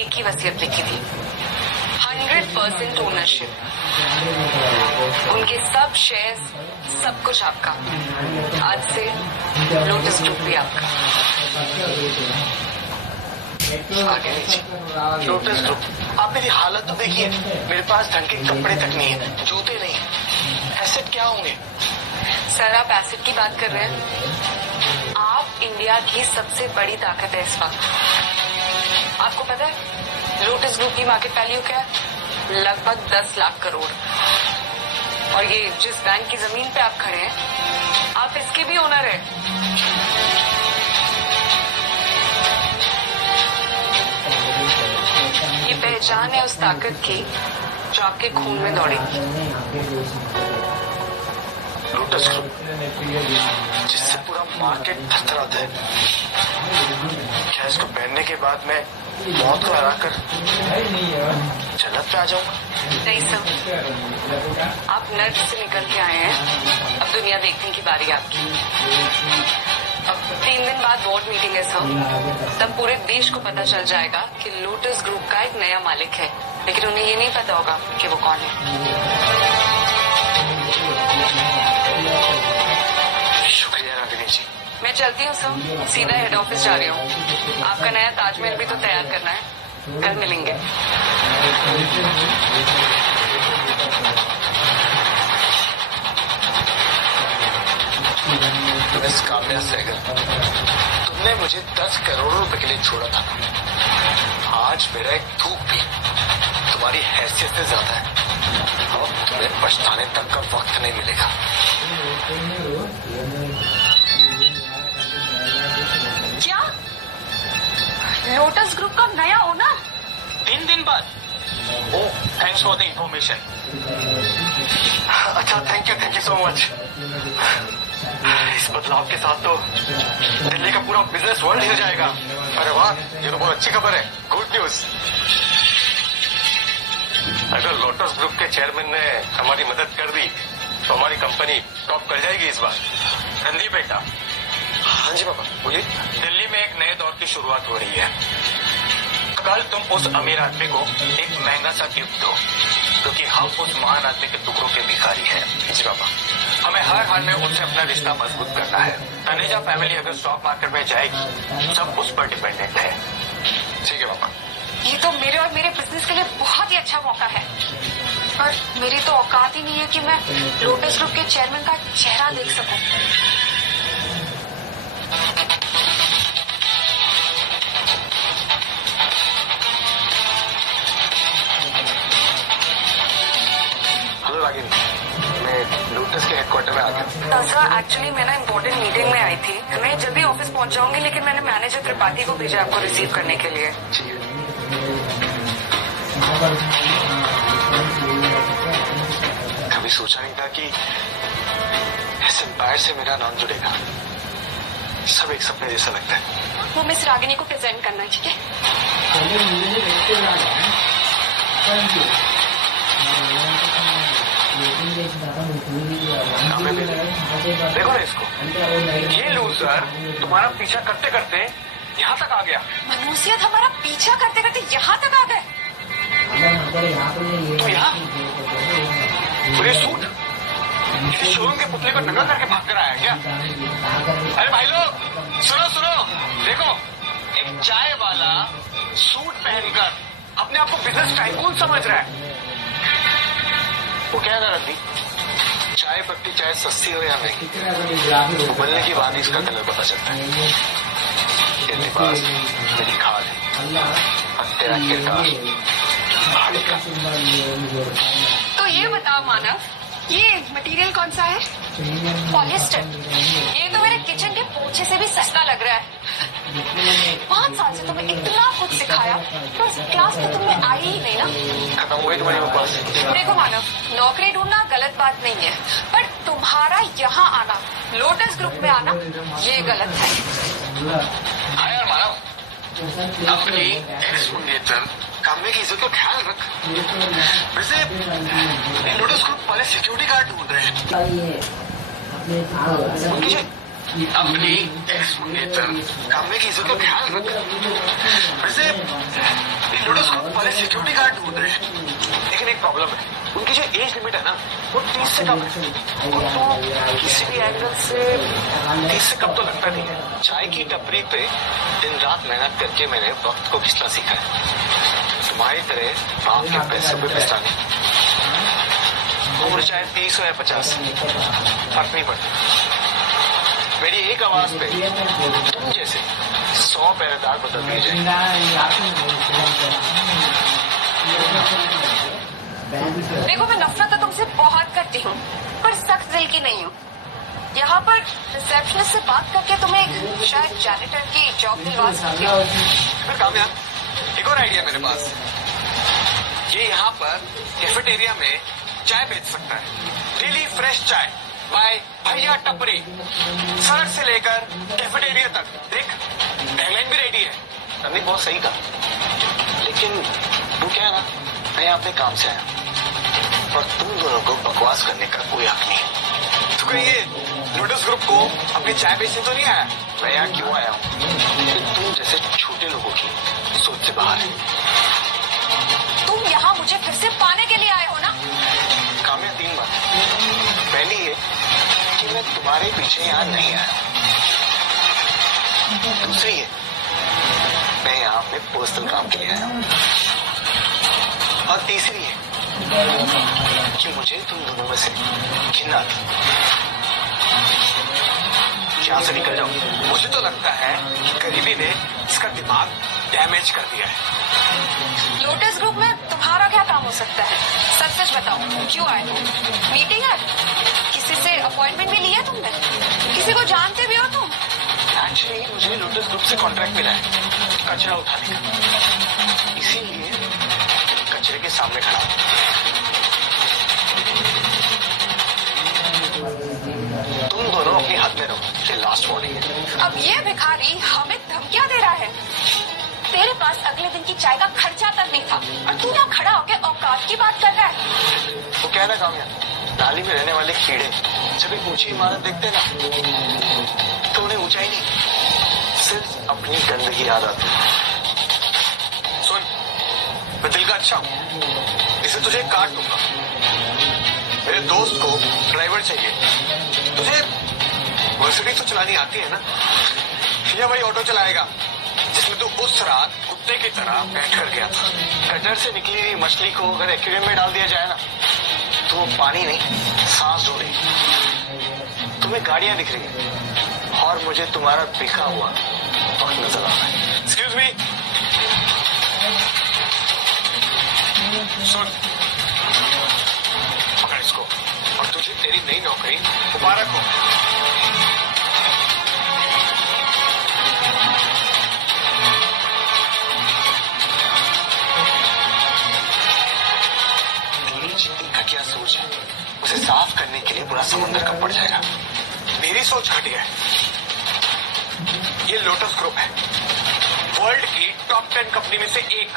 एक ही वसीयत लिखी थी, 100% ओनरशिप। उनके सब शेयर्स, सब कुछ आपका। आज से लोटस ग्रुप भी आपका। आगे लीजिए। लोटस ग्रुप, आप मेरी हालत तो देखिए, मेरे पास ढंग के कपड़े तक नहीं है, जूते नहीं है, एसेट क्या होंगे? सर आप एसिड की बात कर रहे हैं? आप इंडिया की सबसे बड़ी ताकत है इस वक्त। आपको पता है लोटस ग्रुप की मार्केट वैल्यू क्या है? लगभग 10 लाख करोड़। और ये जिस बैंक की जमीन पे आप खड़े हैं, आप इसके भी ओनर हैं। ये पहचान है उस ताकत की जो आपके खून में दौड़े। लोटस ग्रुप, जिससे पूरा मार्केट थरथराता है, क्या इसको पहनने के बाद मैं मौत को हराकर जन्नत पे आ जाऊंगा? नहीं सर, आप नर्क से निकल के आए हैं, अब दुनिया देखने की बारी आपकी। अब 3 दिन बाद बोर्ड मीटिंग है सर, तब पूरे देश को पता चल जाएगा कि लोटस ग्रुप का एक नया मालिक है, लेकिन उन्हें ये नहीं पता होगा कि वो कौन है। शुक्रिया रागिनी जी। मैं चलती हूँ सर, सीधा हेड ऑफिस जा रही हूँ। आपका नया ताजमहल भी तो तैयार करना है। कल मिलेंगे। मिस काम्या सहगल, तुमने मुझे 10 करोड़ रुपए के लिए छोड़ा था। आज मेरा एक थूक भी तुम्हारी हैसियत से ज्यादा है और तुम्हें पछताने तक का वक्त नहीं मिलेगा। क्या लोटस ग्रुप का नया ओनर? 3 दिन बाद। ओह, थैंक्स फॉर द इंफॉर्मेशन। अच्छा, थैंक यू सो मच। इस बदलाव के साथ तो दिल्ली का पूरा बिजनेस वर्ल्ड हिल जाएगा। अरे वाह, ये तो बहुत अच्छी खबर है, गुड न्यूज। अगर लोटस ग्रुप के चेयरमैन ने हमारी मदद कर दी तो हमारी कंपनी टॉप कर जाएगी इस बार। रणदीप बेटा, हाँ जी पापा, बोलिए। दिल्ली में एक नए दौर की शुरुआत हो रही है। कल तुम उस अमीर आदमी को एक महंगा सा गिफ्ट दो, क्योंकि हम उस महान आदमी के टुकड़ों के भिखारी हैं। जी पापा। हमें हर हाल में उनसे अपना रिश्ता मजबूत करना है। तनेजा फैमिली अगर स्टॉक मार्केट में जाएगी, सब उस पर डिपेंडेंट है। ठीक है पापा। ये तो मेरे और मेरे बिजनेस के लिए बहुत ही अच्छा मौका है, पर मेरी तो औकात ही नहीं है कि मैं लोटस ग्रुप के चेयरमैन का चेहरा देख सकूं। हेलो रागिनी, मैं लोटस के हेडक्वार्टर में आ गया। सर, एक्चुअली मैं ना इम्पोर्टेंट मीटिंग में आई थी। मैं जल्दी ऑफिस पहुंच जाऊंगी, लेकिन मैंने मैनेजर त्रिपाठी को भेजा आपको रिसीव करने के लिए। ठीक है। कभी सोचा नहीं था कि इस एम्पायर से मेरा नाम जुड़ेगा। सब एक सपने जैसा लगता है। वो मिस रागिनी को प्रेजेंट करना है, ठीक है? देखो ना इसको, ये लूजर तुम्हारा पीछा करते करते यहाँ तक आ गया। मनुष्यत हमारा पीछा करते करते यहाँ तक आ गए। तो यहाँ और ये सूट किसी शोरूम के पुतले को नंगा करके भाग कर आया क्या? अरे भाई लोग, सुनो सुनो, देखो, एक चाय वाला सूट पहनकर अपने आप को बिजनेस टाइकून समझ रहा है। वो क्या है ना रद्दी, चाय पत्ती चाहे सस्ती हो या नहीं, उबलने के बाद ही इसका कलर पता चलता है। ये लिबास मेरी खाद है और तेरा किरदार भाड़ी का। तो ये बताओ मानव, ये मटेरियल कौन सा है? पॉलिएस्टर। ये तो मेरे किचन के पोछे से भी सस्ता लग रहा है। 5 साल से तुम्हें इतना कुछ सिखाया, तो क्लास में तुमने आई ही नहीं ना। खत्म हुई तुम्हारी बकवास। देखो मानव, नौकरी ढूंढना गलत बात नहीं है, पर तुम्हारा यहाँ आना, लोटस ग्रुप में आना, ये गलत है। हाँ यार मानव, अपनी एक्स मंगेतर काम्या की इज्जत का ख्याल रख। वैसे लोटस ग्रुप वाले सिक्योरिटी गार्ड ढूंढ रहे हैं। अपनी एक्स मंगेतर काम्या की इज्जत का ख्याल रख। वैसे लोटस ग्रुप वाले सिक्योरिटी गार्ड ढूंढ रहे हैं, लेकिन एक प्रॉब्लम है, उनकी जो एज लिमिट है ना, वो 30 से कम है। तो किसी भी एंगल से 30 से कम तो लगता नहीं है। चाय की टपरी पे दिन रात मेहनत करके मैंने वक्त को घिसना सीखा है। तुम्हारी तरह बाप के पैसे पे पिसता नहीं। उम्र चाहे 30 हो या 50, फर्क नहीं पड़ता। मेरी एक आवाज पे तुम जैसे 100 पहरेदार बदल दिए जाए। देखो, मैं नफरत तो तुमसे बहुत करती हूँ, पर सख्त दिल की नहीं हूँ। यहाँ पर रिसेप्शनिस्ट से बात करके तुम्हें शायद जैनिटर की जॉब दिलवा सकती हूँ। कामयाब, एक और आइडिया मेरे पास। ये यहाँ पर कैफेटेरिया में चाय बेच सकता है, डेली फ्रेश चाय बाय भैया टपरी, सड़क से लेकर कैफेटेरिया तक। देख, टैगलाइन भी रेडी है। हमने बहुत सही कहा, लेकिन वो क्या है ना, मैं यहाँ अपने काम से आया और तुम दोनों को बकवास करने का कोई हक नहीं है। तो कहीं ये लोटस ग्रुप को अपनी चाय बेचने तो नहीं आया? मैं यहाँ क्यों आया हूँ? तुम जैसे छोटे लोगों की सोच से बाहर है। तुम यहाँ मुझे फिर से पाने के लिए आए हो ना? कामया, 3 बात। पहली ये कि मैं तुम्हारे पीछे यहाँ नहीं आया। दूसरी ये, मैं यहाँ अपने पर्सनल काम के लिए आया हूं। और तीसरी है कि मुझे तुम दोनों में से घिन आती। यहाँ से निकल जाओ। मुझे तो लगता है कि करीबी ने इसका दिमाग डैमेज कर दिया है। लोटस ग्रुप में तुम्हारा क्या काम हो सकता है? सच सच बताओ, क्यों आए हो? मीटिंग है? किसी से अपॉइंटमेंट भी लिया तुमने? किसी को जानते भी हो तुम? एक्चुअली मुझे लोटस ग्रुप से कॉन्ट्रैक्ट मिला है कचरा उठाने का, इसीलिए कचरे के सामने खड़ा हूं। तुम दोनों अपनी हद में रहो, ये लास्ट वार्निंग है। अब ये भिखारी हमें धमकियां दे रहा है। तेरे पास अगले दिन की चाय का खर्चा तक नहीं था और तू यहाँ खड़ा होकर औकात की बात कर रहा है। वो कहना कामयाब, नाली में रहने वाले कीड़े जब एक ऊंची इमारत देखते ना तो उन्हें ऊंचाई नहीं, सिर्फ अपनी गंदगी याद आती है। सुन, मैं दिल का अच्छा हूं, इसे तुझे काट दूंगा। मेरे दोस्त को ड्राइवर चाहिए। तुझे मर्सिडीज तो चलानी आती है ना? या वही ऑटो चलाएगा जिसमें तू उस रात कुत्ते की तरह बैठ कर गया था। कटर से निकली हुई मछली को अगर एक्वेरियम में डाल दिया जाए ना तो वो पानी नहीं, सांस ढूंढेगी। तुम्हें गाड़ियां दिख रही है और मुझे तुम्हारा बिखा हुआ वक्त नजर आ रहा है। एक्सक्यूज मी, सुन, पकड़ इसको। और तुझे तेरी नई नौकरी मुबारक हो। घटिया सोच है, उसे साफ करने के लिए पूरा समुद्र कब पड़ जाएगा। मेरी सोच घटिया है। ये लोटस ग्रुप है, वर्ल्ड की टॉप 10 कंपनी में से एक।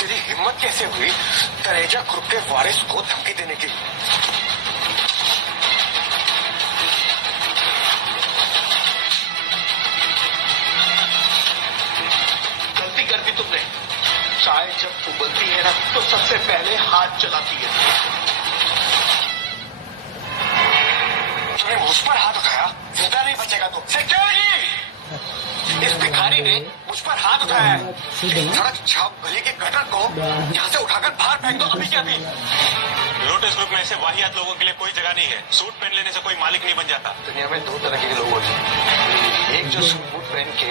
तेरी हिम्मत कैसे हुई तनेजा ग्रुप के वारिस को धमकी देने की? गलती कर दी तुमने। चाय जब उबलती है ना तो सबसे पहले हाथ चलाती है। तुमने मुझ पर हाथ उठाया, जिंदा नहीं बचेगा तुम। सिक्योरिटी! इस भिखारी ने मुझ पर हाथ उठाया है। सड़क छाप गली के गटर को यहाँ से उठाकर बाहर फेंक दो अभी के अभी। लोटस ग्रुप में ऐसे वाहियात लोगों के लिए कोई जगह नहीं है। सूट पहन लेने से कोई मालिक नहीं बन जाता। दुनिया में दो तरह के लोग होते हैं, एक जो सूट बूट पहन के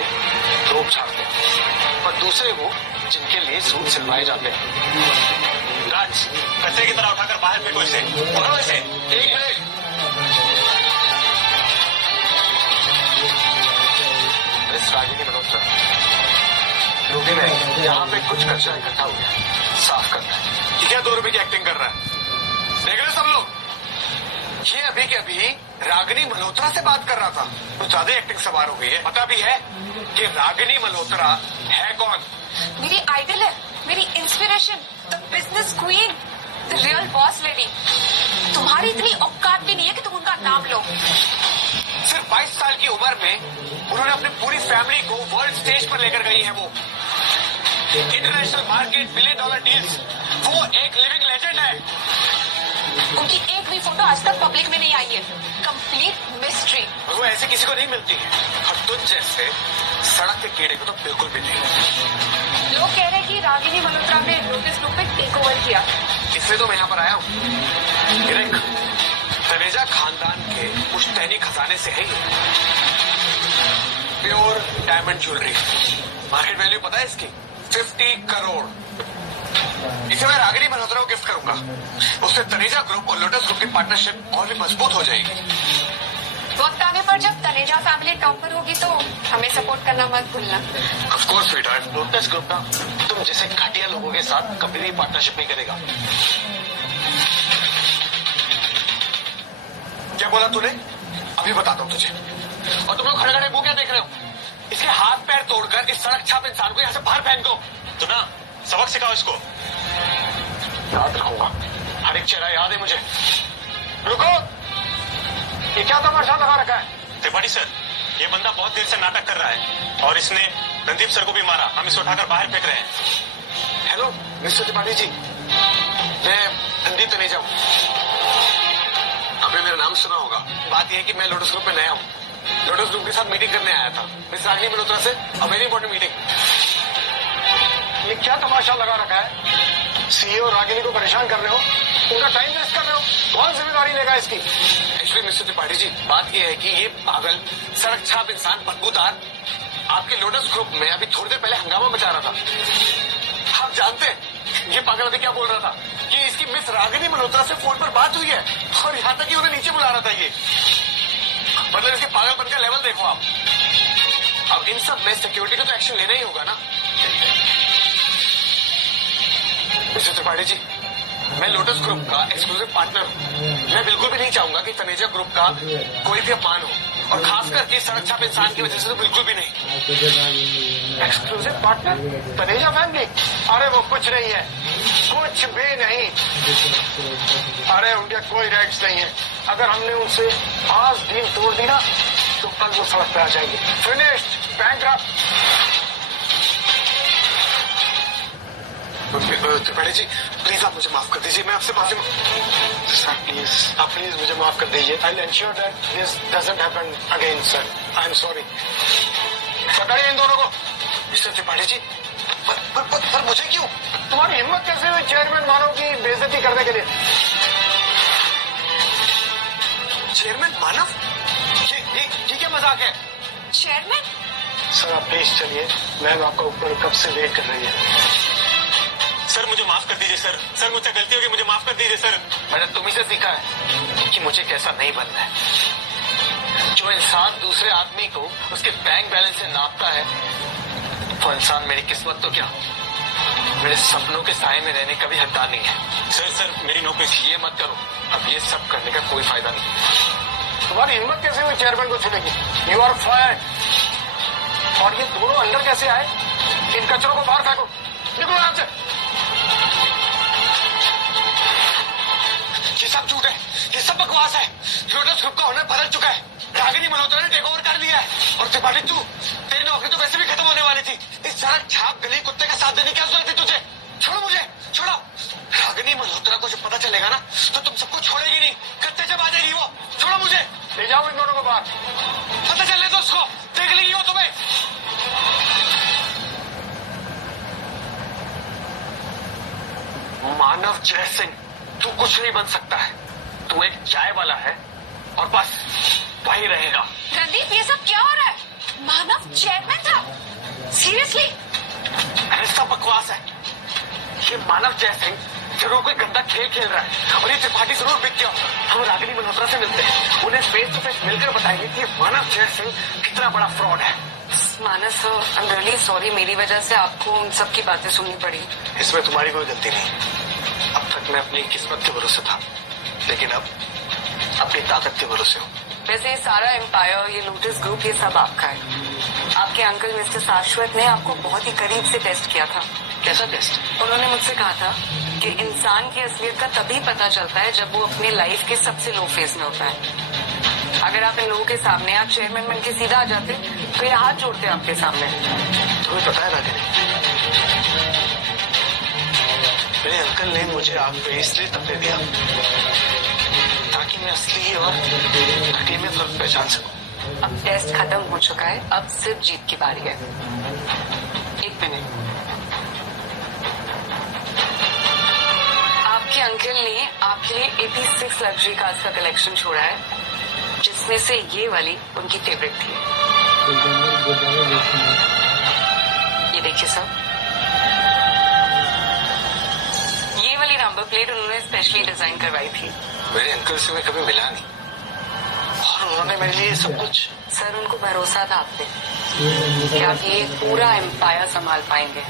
रोब छापते हैं और दूसरे वो जिनके लिए सूट सिलवाए जाते हैं। गार्ड्स, कचरे की तरह उठाकर बाहर फेंको इसे। पकड़ो इसे। एक मिनट, मिस रागिनी मल्होत्रा, रुकी नहीं, यहाँ पे कुछ कचरा इकट्ठा हो गया, साफ करना है। क्या 2 रुपए की एक्टिंग कर रहा है? देख रहे सब लोग, ये अभी के अभी रागिनी मल्होत्रा से बात कर रहा था। कुछ ज्यादा एक्टिंग सवार हो गई है। पता भी है कि रागिनी मल्होत्रा है कौन? मेरी आइडल है, मेरी inspiration, the business queen, the real boss lady. तुम्हारी इतनी औकात भी नहीं है कि तुम उनका नाम लो। सिर्फ 22 साल की उम्र में उन्होंने अपनी पूरी फैमिली को वर्ल्ड स्टेज पर लेकर गई है। वो इंटरनेशनल मार्केट, $1 बिलियन डील्स, वो एक लिविंग लेजेंड है। उनकी एक भी फोटो आज तक पब्लिक में नहीं आई है। Complete mystery. वो ऐसे किसी को नहीं मिलती है और तुझ जैसे सड़क के कीड़े को तो बिल्कुल भी नहीं। लोग कह रहे हैं कि रागिनी मल्होत्रा ने लोटस ग्रुप में टेक ओवर किया। इसलिए तो मैं यहाँ पर आया हूँ। तनेजा खानदान के पुश्तैनी खजाने से है ये pure diamond jewellery. Market value पता है इसकी? 50 करोड़। इसे मैं रागिनी मल्होत्रा को गिफ्ट करूंगा। उससे तनेजा ग्रुप और लोटस ग्रुप की पार्टनरशिप और भी मजबूत हो जाएगी। वक्त आने पर जब तनेजा फैमिली टॉप पर होगी तो हमें सपोर्ट करना मत भूलना। Of course sweetheart, lotus group ना तुम जैसे घटिया लोगों के साथ कभी भी पार्टनरशिप नहीं करेगा। क्या बोला तूने? अभी बताता हूँ तुझे। और तुम लोग खड़े खड़े मुंह क्या देख रहे हो? इसके हाथ पैर तोड़कर इस सड़क छाप इंसान को यहाँ से बाहर फेंक दो। तो ना सबक सिखाओ इसको। याद रखूंगा, हर एक चेहरा याद है मुझे। रुको, ये क्या तमाशा लगा रखा है? त्रिपाठी सर, ये बंदा बहुत देर से नाटक कर रहा है और इसने रणदीप सर को भी मारा। हम इसे उठाकर बाहर फेंक रहे हैं। हेलो मिस्टर त्रिपाठी जी, मैं रणदीप तनेजा हूँ। अभी मेरा नाम सुना होगा। बात यह है कि मैं लोटस ग्रुप में नया हूँ। लोटस ग्रुप के साथ मीटिंग करने आया था मिस रागिनी मल्होत्रा से, अ वेरी इंपॉर्टेंट मीटिंग। ये क्या तमाशा लगा रखा है? सीईओ रागिनी को परेशान कर रहे हो, उनका टाइम वेस्ट कर रहे हो, कौन जिम्मेदारी लेगा इसकी? एक्चुअली मिस्टर त्रिपाठी जी, बात यह है कि ये पागल सड़क छाप इंसान बदबूदार आपके लोटस ग्रुप में अभी थोड़ी देर पहले हंगामा मचा रहा था। आप जानते हैं ये पागल अभी क्या बोल रहा था कि इसकी मिस रागिनी मल्होत्रा से फोन पर बात हुई है और यहाँ तक कि उन्हें नीचे बुला रहा था। ये मतलब इसके पागलपन का लेवल देखो आप। अब इन सब में सिक्योरिटी को तो एक्शन लेना ही होगा ना। मिस्टर त्रिपाठी जी, मैं लोटस ग्रुप का एक्सक्लूसिव पार्टनर हूँ। मैं बिल्कुल भी नहीं चाहूंगा कि तनेजा ग्रुप का कोई भी अपमान हो, और खासकर कि सड़क छाप इंसान की वजह से तो बिल्कुल भी नहीं। Exclusive partner Taneja family? अरे वो कुछ नहीं है, कुछ भी नहीं। अरे उनके कोई राइट्स नहीं है। अगर हमने उनसे आज डील तोड़ दी ना तो कल वो सड़क पे आ जाएंगे। Finished, bankrupt. Tripathi ji please आप मुझे माफ कर दीजिए, मैं आपसे माफी सर प्लीज, आप प्लीज मुझे माफ कर दीजिए। I will ensure that this doesn't happen again sir. I am sorry. पकड़िए इन दोनों को। मिस्टर त्रिपाठी जी, पर मुझे क्यों? तुम्हारी हिम्मत कैसे हुई चेयरमैन मानव की बेइज्जती करने के लिए? चेयरमैन मानव? ये क्या मजाक है? चेयरमैन? सर आप प्लीज चलिए, मैम आपका ऊपर कब से वेट कर रही है। सर मुझे माफ कर दीजिए सर, सर मुझसे गलती हो गई, मुझे माफ कर दीजिए सर। मैंने तुम्ही से सीखा है कि मुझे कैसा नहीं बनना है। जो इंसान दूसरे आदमी को उसके बैंक बैलेंस से नापता है वो इंसान मेरी किस्मत तो क्या, मेरे सपनों के साए में रहने का भी हकदार नहीं है। सर मेरी नौकरी ये मत करो, अब ये सब करने का कोई फायदा नहीं। तुम्हारी हिम्मत कैसे हुई चेयरमैन को छूने? You are fired. और ये दोनों अंदर कैसे आए? इन कचरों को बाहर फेंको, निकलो यहाँ से। ये सब झूठ है, ये सब बकवास है। लोटस ग्रुप का ऑनर बदल चुका है, रागिनी मल्होत्रा ने टेक ओवर कर लिया है। और त्रिपाठी तू, तेरी नौकरी तो वैसे भी खत्म होने वाली थी। इस सड़क छाप गली कुत्ते का साथ देने की क्या जरूरत थी तुझे? छोड़ो मुझे, छोड़ो। रागिनी मल्होत्रा को जब पता चलेगा ना तो तुम सबको छोड़ेगी नहीं, कत्ते जब आ जाएगी वो। छोड़ो मुझे, ले जाओ इन दोनों को बाहर। पता चलने दो उसको, देख लेगी वो तुम्हें। मानव जय सिंह, तू कुछ नहीं बन सकता है। तू एक चाय वाला है और बस वही रहेगा। रणदीप ये सब क्या हो रहा है? मानव चेयरमैन था? सीरियसली? अरे सब बकवास है। ये मानव जय सिंह जरूर कोई गंदा खेल खेल रहा है और ये त्रिपाठी जरूर बिक गया। हम रागिनी मल्होत्रा से मिलते हैं, उन्हें फेस टू फेस मिलकर बताएंगे कि मानव जय सिंह कितना बड़ा फ्रॉड है। मानस आई एम रियली सॉरी, मेरी वजह से आपको उन सब की बातें सुननी पड़ी। इसमें तुम्हारी कोई गलती नहीं। अब तक मैं अपनी किस्मत के भरोसे था, लेकिन अब अपनी ताकत के भरोसे हूँ। वैसे ये सारा एम्पायर, ये लोटस ग्रुप, ये सब आपका है। आपके अंकल मिस्टर शाश्वत ने आपको बहुत ही करीब से टेस्ट किया था। कैसा टेस्ट? उन्होंने मुझसे कहा था कि इंसान की असलियत का तभी पता चलता है जब वो अपने लाइफ के सबसे लो फेज में होता है। अगर आप इन लोगों के सामने आप चेयरमैन बन के सीधा आ जाते तो ये हाथ जोड़ते आपके सामने। तुम्हें पता है रागिनी, मेरे अंकल ने मुझे आग पे इसलिए तपने दिया ताकि मैं असली और घटिया में फर्क पहचान सकूं। अब टेस्ट खत्म हो चुका है, अब सिर्फ जीत की बारी है। एक मिनट, आपके अंकल ने आपके लिए 86 लग्जरी कार्स का कलेक्शन छोड़ा है, जिसमें से ये वाली उनकी फेवरेट थी। ये देखिए सर, ये वाली नंबर प्लेट उन्होंने स्पेशली डिजाइन करवाई थी। मेरे अंकल से मैं कभी मिला नहीं और उन्होंने मेरे लिए सब कुछ। सर उनको भरोसा था आप पे कि आप ये पूरा एम्पायर संभाल पाएंगे।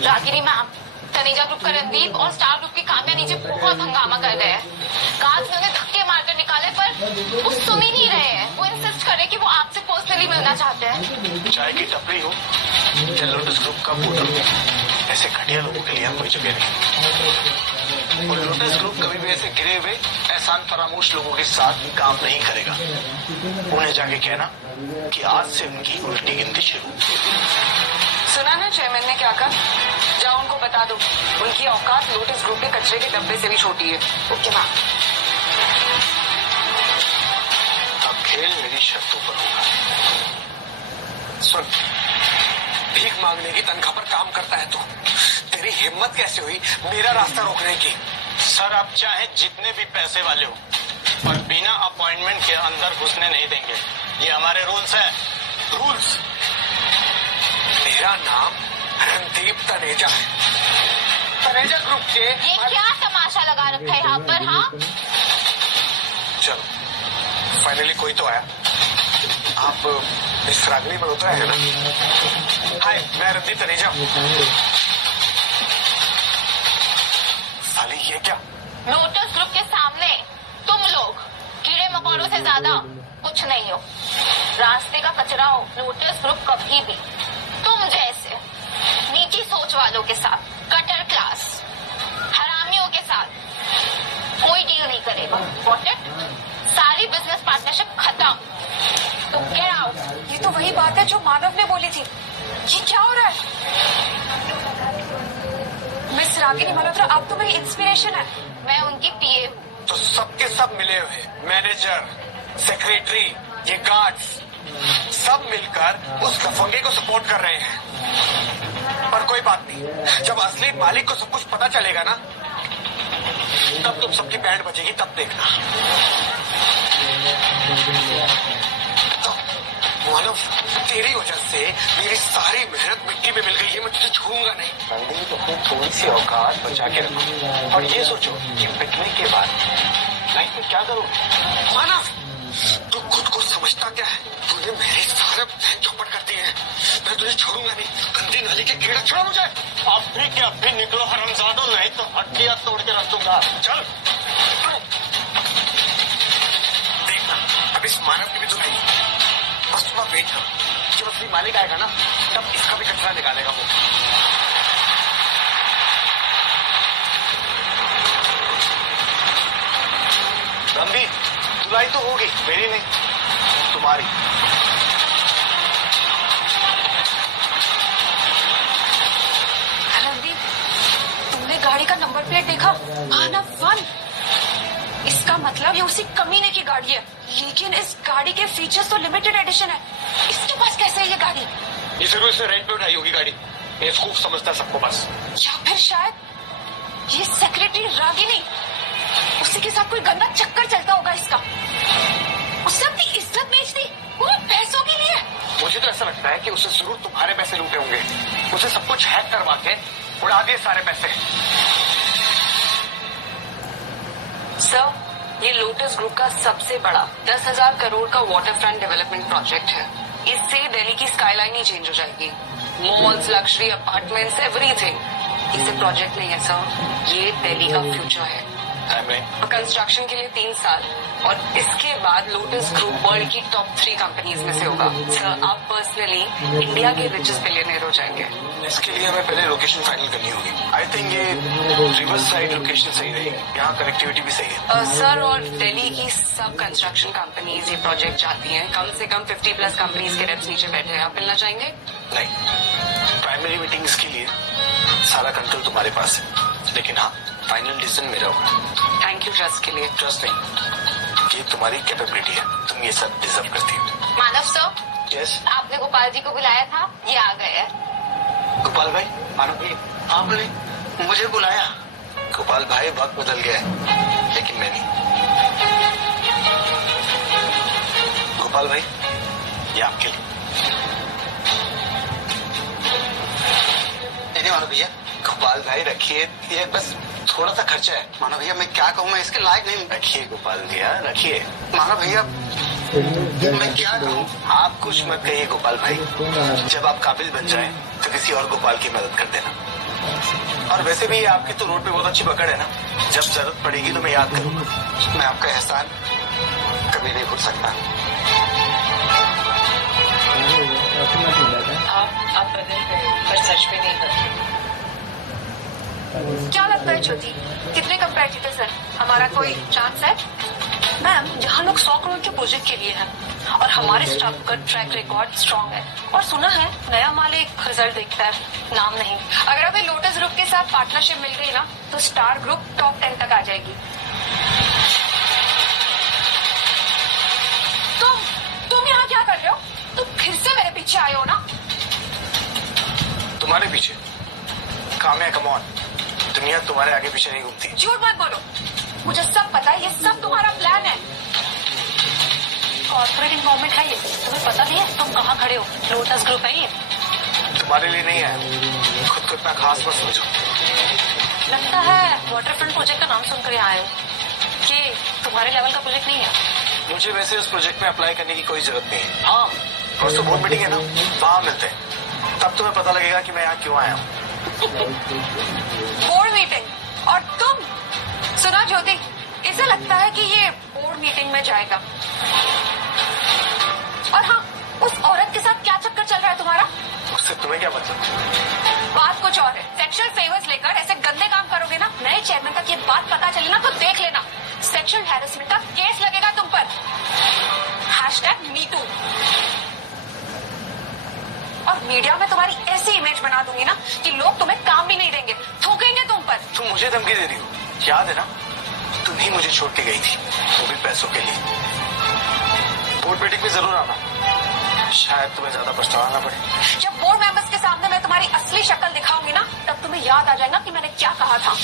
रागिनी मैम, तनेजा ग्रुप का रणदीप और स्टार ग्रुप की काम्या नीचे बहुत हंगामा कर रहे हैं। गार्ड्स ने उन्हें धक्के मारकर निकाले पर वो सुन ही नहीं रहे हैं। वो इंसिस्ट करे कि वो आपसे पर्सनली मिलना चाहते हैं। चाय की टपरी हो या लोटस ग्रुप का होटल, ऐसे घटिया लोगों के लिए हम कोई जगह नहीं। और लोटस ग्रुप कभी भी ऐसे गिरे हुए एहसान फरामोश लोगों के साथ काम नहीं करेगा। उन्हें जाके कहना कि आज से उनकी उल्टी गिनती शुरू। सुना ना चेयरमैन ने क्या कहा? जाओ उनको बता दो, उनकी औकात लोटस ग्रुप के कचरे के डब्बे से भी छोटी है। Okay ma'am. तेरी शर्तों पर होगा। सुन, भीख मांगने की तनख्वाह पर काम करता है तू। तेरी हिम्मत कैसे हुई मेरा रास्ता रोकने की? सर आप चाहे जितने भी पैसे वाले हो पर बिना अपॉइंटमेंट के अंदर घुसने नहीं देंगे, ये हमारे रूल्स है। रूल्स? मेरा नाम रणदीप तनेजा है, तनेजा ग्रुप के। ये क्या तमाशा लगा रखा है यहाँ पर? हाँ, चलो फाइनली कोई तो आया। आप इस रागनी मल्होत्रा है ना? हाय, मैं रणदीप तनेजा हूँ। साली ये क्या? लोटस ग्रुप के सामने तुम लोग कीड़े मकोड़ों से ज्यादा कुछ नहीं हो। रास्ते का कचरा हो लोटस ग्रुप कभी भी तुम जैसे नीची सोच वालों के साथ, कटर क्लास हरामियों के साथ कोई डील नहीं करेगा। Got it? सारी बिजनेस पार्टनरशिप खत्म। तो गेट आउट। ये तो वही बात है जो मानव ने बोली थी। ये क्या हो रहा है? मिस रागिनी मल्होत्रा, आप तो मेरी इंस्पिरेशन है। मैं उनकी पीए हूँ। तो सबके सब मिले हुए, मैनेजर, सेक्रेटरी, ये गार्ड्स, सब मिलकर उस लफंगे को सपोर्ट कर रहे हैं। पर कोई बात नहीं, जब असली मालिक को सब कुछ पता चलेगा ना, तब तुम सबकी बैंड बजेगी, तब देखना। तो मानव, तेरी वजह से मेरी सारी मेहनत मिट्टी में मिल गई है। मैं तुझे छूऊंगा नहीं। रणदीप, अपनी थोड़ी सी औकात बचा के रखो और ये सोचो कि पिटने के बाद लाइफ में क्या करो। मानव, तू खुद को समझता क्या है? तूने मेरे सारे प्लान चौपट कर दिए हैं। मैं तुझे छोड़ूंगा नहीं। गंदी नाली के कीड़ा छोड़ मुझे। आप भी क्या भी निकलो हरामजादों, नहीं तो हड्डियां तोड़ के रख दूंगा। चल देखना, अब इस मानव की भी तो नहीं। बस थोड़ा वेट कर, जब असली मालिक आएगा ना, तब इसका भी कचरा निकालेगा वो। रंबी, धुलाई तो होगी, मेरी नहीं, तुम्हारी। रणदीप, तुमने गाड़ी का नंबर प्लेट देखा? मानव 1। इसका मतलब ये उसी कमीने की गाड़ी है। लेकिन इस गाड़ी के फीचर्स तो लिमिटेड एडिशन है। इसके पास कैसे है ये गाड़ी? ये जरूर इसने रेंट पे उठाई होगी गाड़ी। ये खूब समझता है सबको बस। या फिर शायद ये सेक्रेटरी रागिनी, उसी के साथ कोई गंदा चक्कर चलता होगा इसका। उसने अपनी इज्जत बेच दी वो पैसों के लिए। मुझे तो ऐसा लगता है कि उसे जरूर तुम्हारे पैसे लूटे होंगे। उसे सब कुछ हैक करवा के उड़ा दिए सारे पैसे। सर, ये लोटस ग्रुप का सबसे बड़ा 10,000 करोड़ का वाटर फ्रंट डेवलपमेंट प्रोजेक्ट है। इससे दिल्ली की स्काईलाइन ही चेंज हो जाएगी। Malls, luxury apartments, everything. इसे प्रोजेक्ट नहीं है सर, ये दिल्ली का फ्यूचर है। कंस्ट्रक्शन के लिए 3 साल और इसके बाद लोटस ग्रुप वर्ल्ड की टॉप 3 कंपनीज में से होगा। सर, आप पर्सनली इंडिया के रिचेस्ट बिलियनियर हो जाएंगे। इसके लिए हमें पहले लोकेशन फाइनल करनी होगी। आई थिंक ये रिवर साइड लोकेशन सही रहेगी, यहाँ कनेक्टिविटी भी सही है। सर, और दिल्ली की सब कंस्ट्रक्शन कंपनीज ये प्रोजेक्ट चाहती हैं। कम से कम 50+ कंपनीज के रेप्स नीचे बैठे हैं। आप मिलना चाहेंगे? नहीं, प्राइमरी मीटिंग्स के लिए सारा कंट्रोल तुम्हारे पास है, लेकिन हाँ, फाइनल डिसीजन मेरा होगा। थैंक यू ट्रस्ट के लिए। ट्रस्ट नहीं, ये तुम्हारी कैपेबिलिटी है, तुम ये सब डिजर्व करती हो। मानव सर, यस आपने गोपाल जी को बुलाया था, ये आ गए हैं। गोपाल भाई, मानव भाई, आपने मुझे बुलाया। गोपाल भाई, वक्त बदल गया है, लेकिन मैं नहीं। गोपाल भाई, ये आपके लिए। नहीं मानव भैया। गोपाल भाई रखिए, ये बस थोड़ा सा खर्चा है। मानव भैया, मैं क्या कहूँ, मैं इसके लायक नहीं। रखिए गोपाल भैया, रखिए। मानव भैया, मैं क्या कहूँ। आप कुछ मत कहिए गोपाल भाई, जब आप काबिल बन जाएं तो किसी और गोपाल की मदद कर देना। और वैसे भी आपकी तो रोड पे बहुत अच्छी पकड़ है ना, जब जरूरत पड़ेगी तो मैं याद करूंगा। मैं आपका एहसान कभी नहीं भूल सकता। आप बदल गए, पर सच में नहीं बदले। क्या लगता है ज्योति, कितने कंपेटिटर्स हैं? हमारा कोई चांस है? मैम, यहाँ लोग 100 करोड़ के प्रोजेक्ट के लिए हैं और हमारे स्टाफ का ट्रैक रिकॉर्ड स्ट्रॉन्ग है। और सुना है नया मालिक रिजल्ट देखता है, नाम नहीं। अगर अभी लोटस ग्रुप के साथ पार्टनरशिप मिल गई ना, तो स्टार ग्रुप टॉप 10 तक आ जाएगी। तुम पीछे आए हो ना? तुम्हारे पीछे? काम्या कम ऑन, दुनिया तुम्हारे आगे पीछे नहीं घूमती। झूठ मत बोलो, मुझे सब पता है, ये सब तुम्हारा प्लान है। कॉर्पोरेट इन्वॉल्वमेंट है ये, तुम्हें पता नहीं है तुम कहाँ खड़े हो? लोटस ग्रुप है ये। तुम्हारे लिए नहीं है, खुद को इतना खास मत समझो। लगता है वाटरफ्रंट प्रोजेक्ट का नाम सुनकर यहाँ आए हो। ये तुम्हारे लेवल का प्रोजेक्ट नहीं है। मुझे वैसे उस प्रोजेक्ट में अप्लाई करने की कोई जरूरत नहीं है। हाँ, परसों बोर्ड मीटिंग है ना, वहां मिलते हैं, तब तुम्हें पता लगेगा कि मैं यहाँ क्यों आया हूँ। Board meeting? और तुम? सुना ज्योति, इसे लगता है कि ये बोर्ड मीटिंग में जाएगा। और हाँ, उस औरत के साथ क्या चक्कर चल रहा है तुम्हारा? उससे तुम्हें क्या मतलब? बात कुछ और है। सेक्सुअल फेवर्स लेकर ऐसे गंदे काम करोगे ना, नए चेयरमैन तक ये बात पता चले ना तो देख लेना, सेक्सुअल हैरेसमेंट का केस लगेगा तुम पर। #MeToo। और मीडिया में तुम्हारी ऐसी इमेज बना दूंगी ना कि लोग तुम्हें काम भी नहीं देंगे, थूकेंगे तुम पर। तुम मुझे धमकी दे रही हो? याद है ना, तुम ही मुझे छोड़ के गई थी, वो भी पैसों के लिए। बोर्ड मीटिंग में जरूर आना, शायद तुम्हें ज्यादा पछताना ना पड़े। जब बोर्ड मेंबर्स के सामने मैं तुम्हारी असली शक्ल दिखाऊंगी ना, तब तुम्हें याद आ जाएगा कि मैंने क्या कहा था।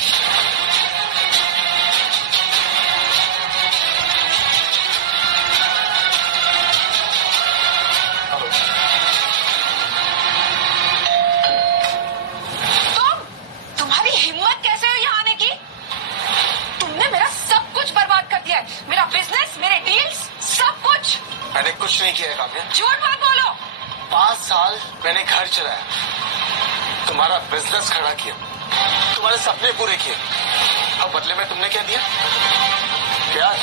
तुम्हारी हिम्मत कैसे हुई यहाँ आने की? तुमने मेरा सब कुछ बर्बाद कर दिया है, मेरा बिजनेस, मेरे डील्स, सब कुछ। मैंने कुछ नहीं किया है काम्या। झूठ मत बोलो। 5 साल मैंने घर चलाया, तुम्हारा बिजनेस खड़ा किया, तुम्हारे सपने पूरे किए, और बदले में तुमने क्या दिया? प्यार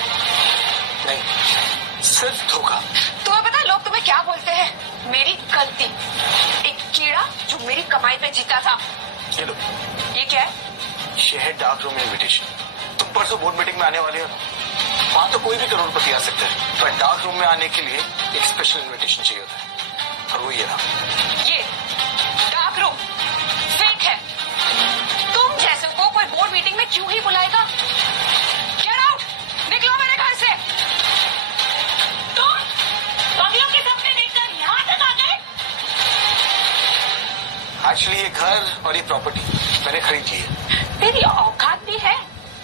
नहीं, सिर्फ धोखा। तुम्हें पता है लोग तुम्हें क्या बोलते हैं? मेरी गलती, एक कीड़ा जो मेरी कमाई पे जीता था। ये लो, ये क्या है? ये है डार्क रूम इन्विटेशन। तुम परसों बोर्ड मीटिंग में आने वाले हो, वहां तो कोई भी करोड़पति आ सकता है, पर डार्क रूम में आने के लिए एक स्पेशल इन्विटेशन चाहिए होता है, और वो ये रहा। ये डार्क रूम फेक है। तुम जैसे को कोई बोर्ड मीटिंग में क्यों ही बुलाएगा? गेट आउट, निकलो मेरे घर से। तुम बंगलों के सपने देखकर यहाँ तक आ गए? एक्चुअली ये घर और ये प्रॉपर्टी मैंने खरीद ली है। तेरी औकात भी है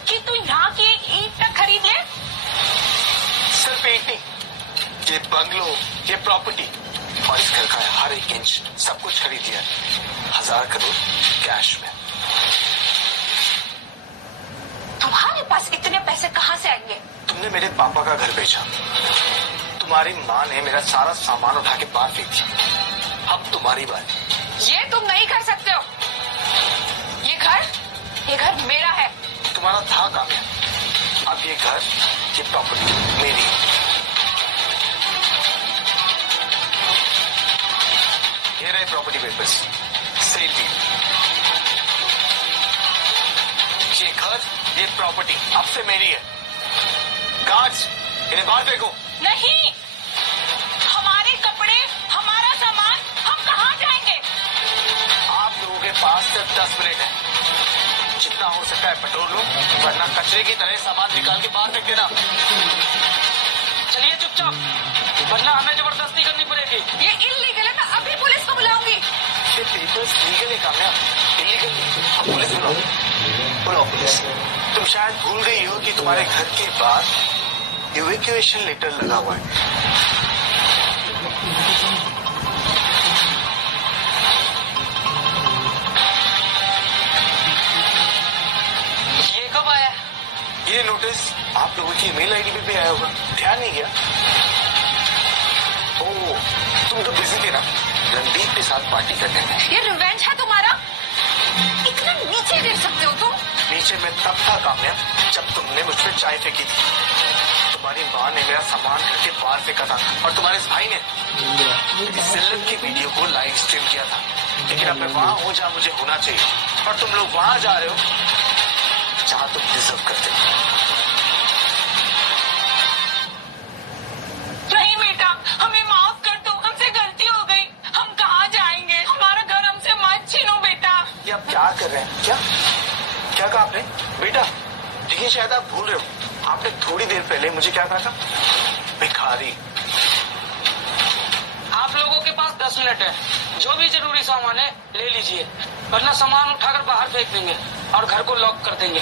कि तू यहाँ की एक ईंट तक खरीद ले? सिर्फ ईंट नहीं, ये बंगलो, ये प्रॉपर्टी और इस घर का हर एक इंच सब कुछ खरीद लिया है, 1000 करोड़ कैश में। तुम्हारे पास इतने पैसे कहाँ से आएंगे? तुमने मेरे पापा का घर बेचा, तुम्हारी माँ ने मेरा सारा सामान उठा के बाहर फेंक दिया, अब तुम्हारी बात। ये तुम नहीं कर सकते हो। ये घर मेरा है। तुम्हारा था काम्या, अब ये घर, ये प्रॉपर्टी मेरी है। ये रहे प्रॉपर्टी पेपर्स, सेल डीड। ये घर, ये प्रॉपर्टी अब से मेरी है। गार्ड्स, इन्हें बाहर फेंको। नहीं, हमारे कपड़े, हमारा सामान, हम कहाँ जाएंगे? आप लोगों के पास सिर्फ 10 मिनट है, जितना हो सकता है पेट्रोल लो, वरना कचरे की तरह सामान निकाल के बाहर फेंक देना। चलिए चुपचाप, वरना हमें जबरदस्ती करनी पड़ेगी। ये इल्लीगल है, मैं अभी पुलिस को बुलाऊंगी। ये पेपर्स लीगल है काम्या, इलीगल नहीं। अब पुलिस बुलाओ पुलिस। तुम शायद भूल गई हो कि तुम्हारे घर के बाहर इवैक्यूएशन लेटर लगा हुआ है। ये कब आया? ये नोटिस आप लोगों की ईमेल आईडी पे भी आया होगा, ध्यान नहीं गया? ओह, तुम तो बिजी थे ना रणदीप के साथ पार्टी करने में। ये रिवेंज है तुम्हारा? इतना नीचे गिर सकते हो तुम? नीचे में तब था काम्या जब तुमने मुझ पे चाय फेंकी थी। तुम्हारी माँ ने मेरा सामान घर के बाहर फेंका था और तुम्हारे इस भाई ने मेरी जिल्लत की वीडियो को लाइव स्ट्रीम किया था। लेकिन अब मैं वहां हूँ जहाँ मुझे होना चाहिए, और तुम लोग वहां जा रहे हो जहाँ तुम डिजर्व करते हो। नहीं बेटा, हमें माफ कर दो, हमसे गलती हो गई। हम कहाँ जाएंगे? हमारा घर हमसे मत छीनो बेटा। ये आप क्या कर रहे हैं? क्या क्या कहा आपने? बेटा देखिए, शायद आप भूल रहे हो, आपने थोड़ी देर पहले मुझे क्या कहा था? भिखारी। आप लोगों के पास 10 मिनट है। जो भी जरूरी सामान है ले लीजिए, वरना सामान उठाकर बाहर फेंक देंगे और घर को लॉक कर देंगे।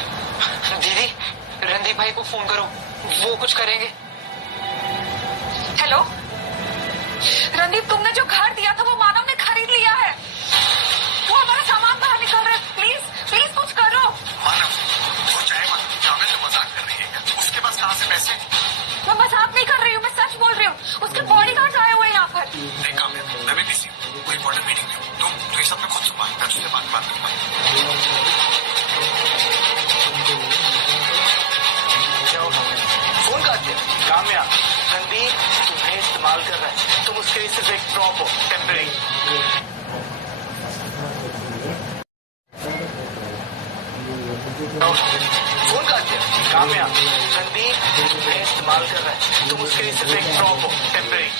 दीदी, रणदीप भाई को फोन करो, वो कुछ करेंगे। हेलो रणदीप, तुमने जो घर दिया था वो मानव ने खरीद लिया है। वो हमारा सामान बाहर निकल रहा है। प्लीज प्लीज कुछ करो। मानव, वो चाहे जावेद से मजाक कर रही है, उसके पास कहाँ से पैसे? मैं मजाक नहीं कर रही हूँ, मैं सच बोल रही हूँ। उसके बॉडीगार्ड आए हुए हैं यहाँ पर। देखा मैं भी बिजी हूँ, कोई इंपॉर्टेंट मीटिंग में हूँ। तुम ये सब में खुद संभाल, मैं तुझसे बात करूंगा। फोन काट दिया। काम्या, रणदीप तुम्हें इस्तेमाल कर रहा है, तुम उसके लिए सिर्फ एक प्रॉप हो, टेम्परेरी। फोन काट दिया। काम्या, रणदीप तुम्हें इस्तेमाल कर रहा है, तुम उसके लिए सिर्फ एक प्रॉप हो, टेम्परेरी।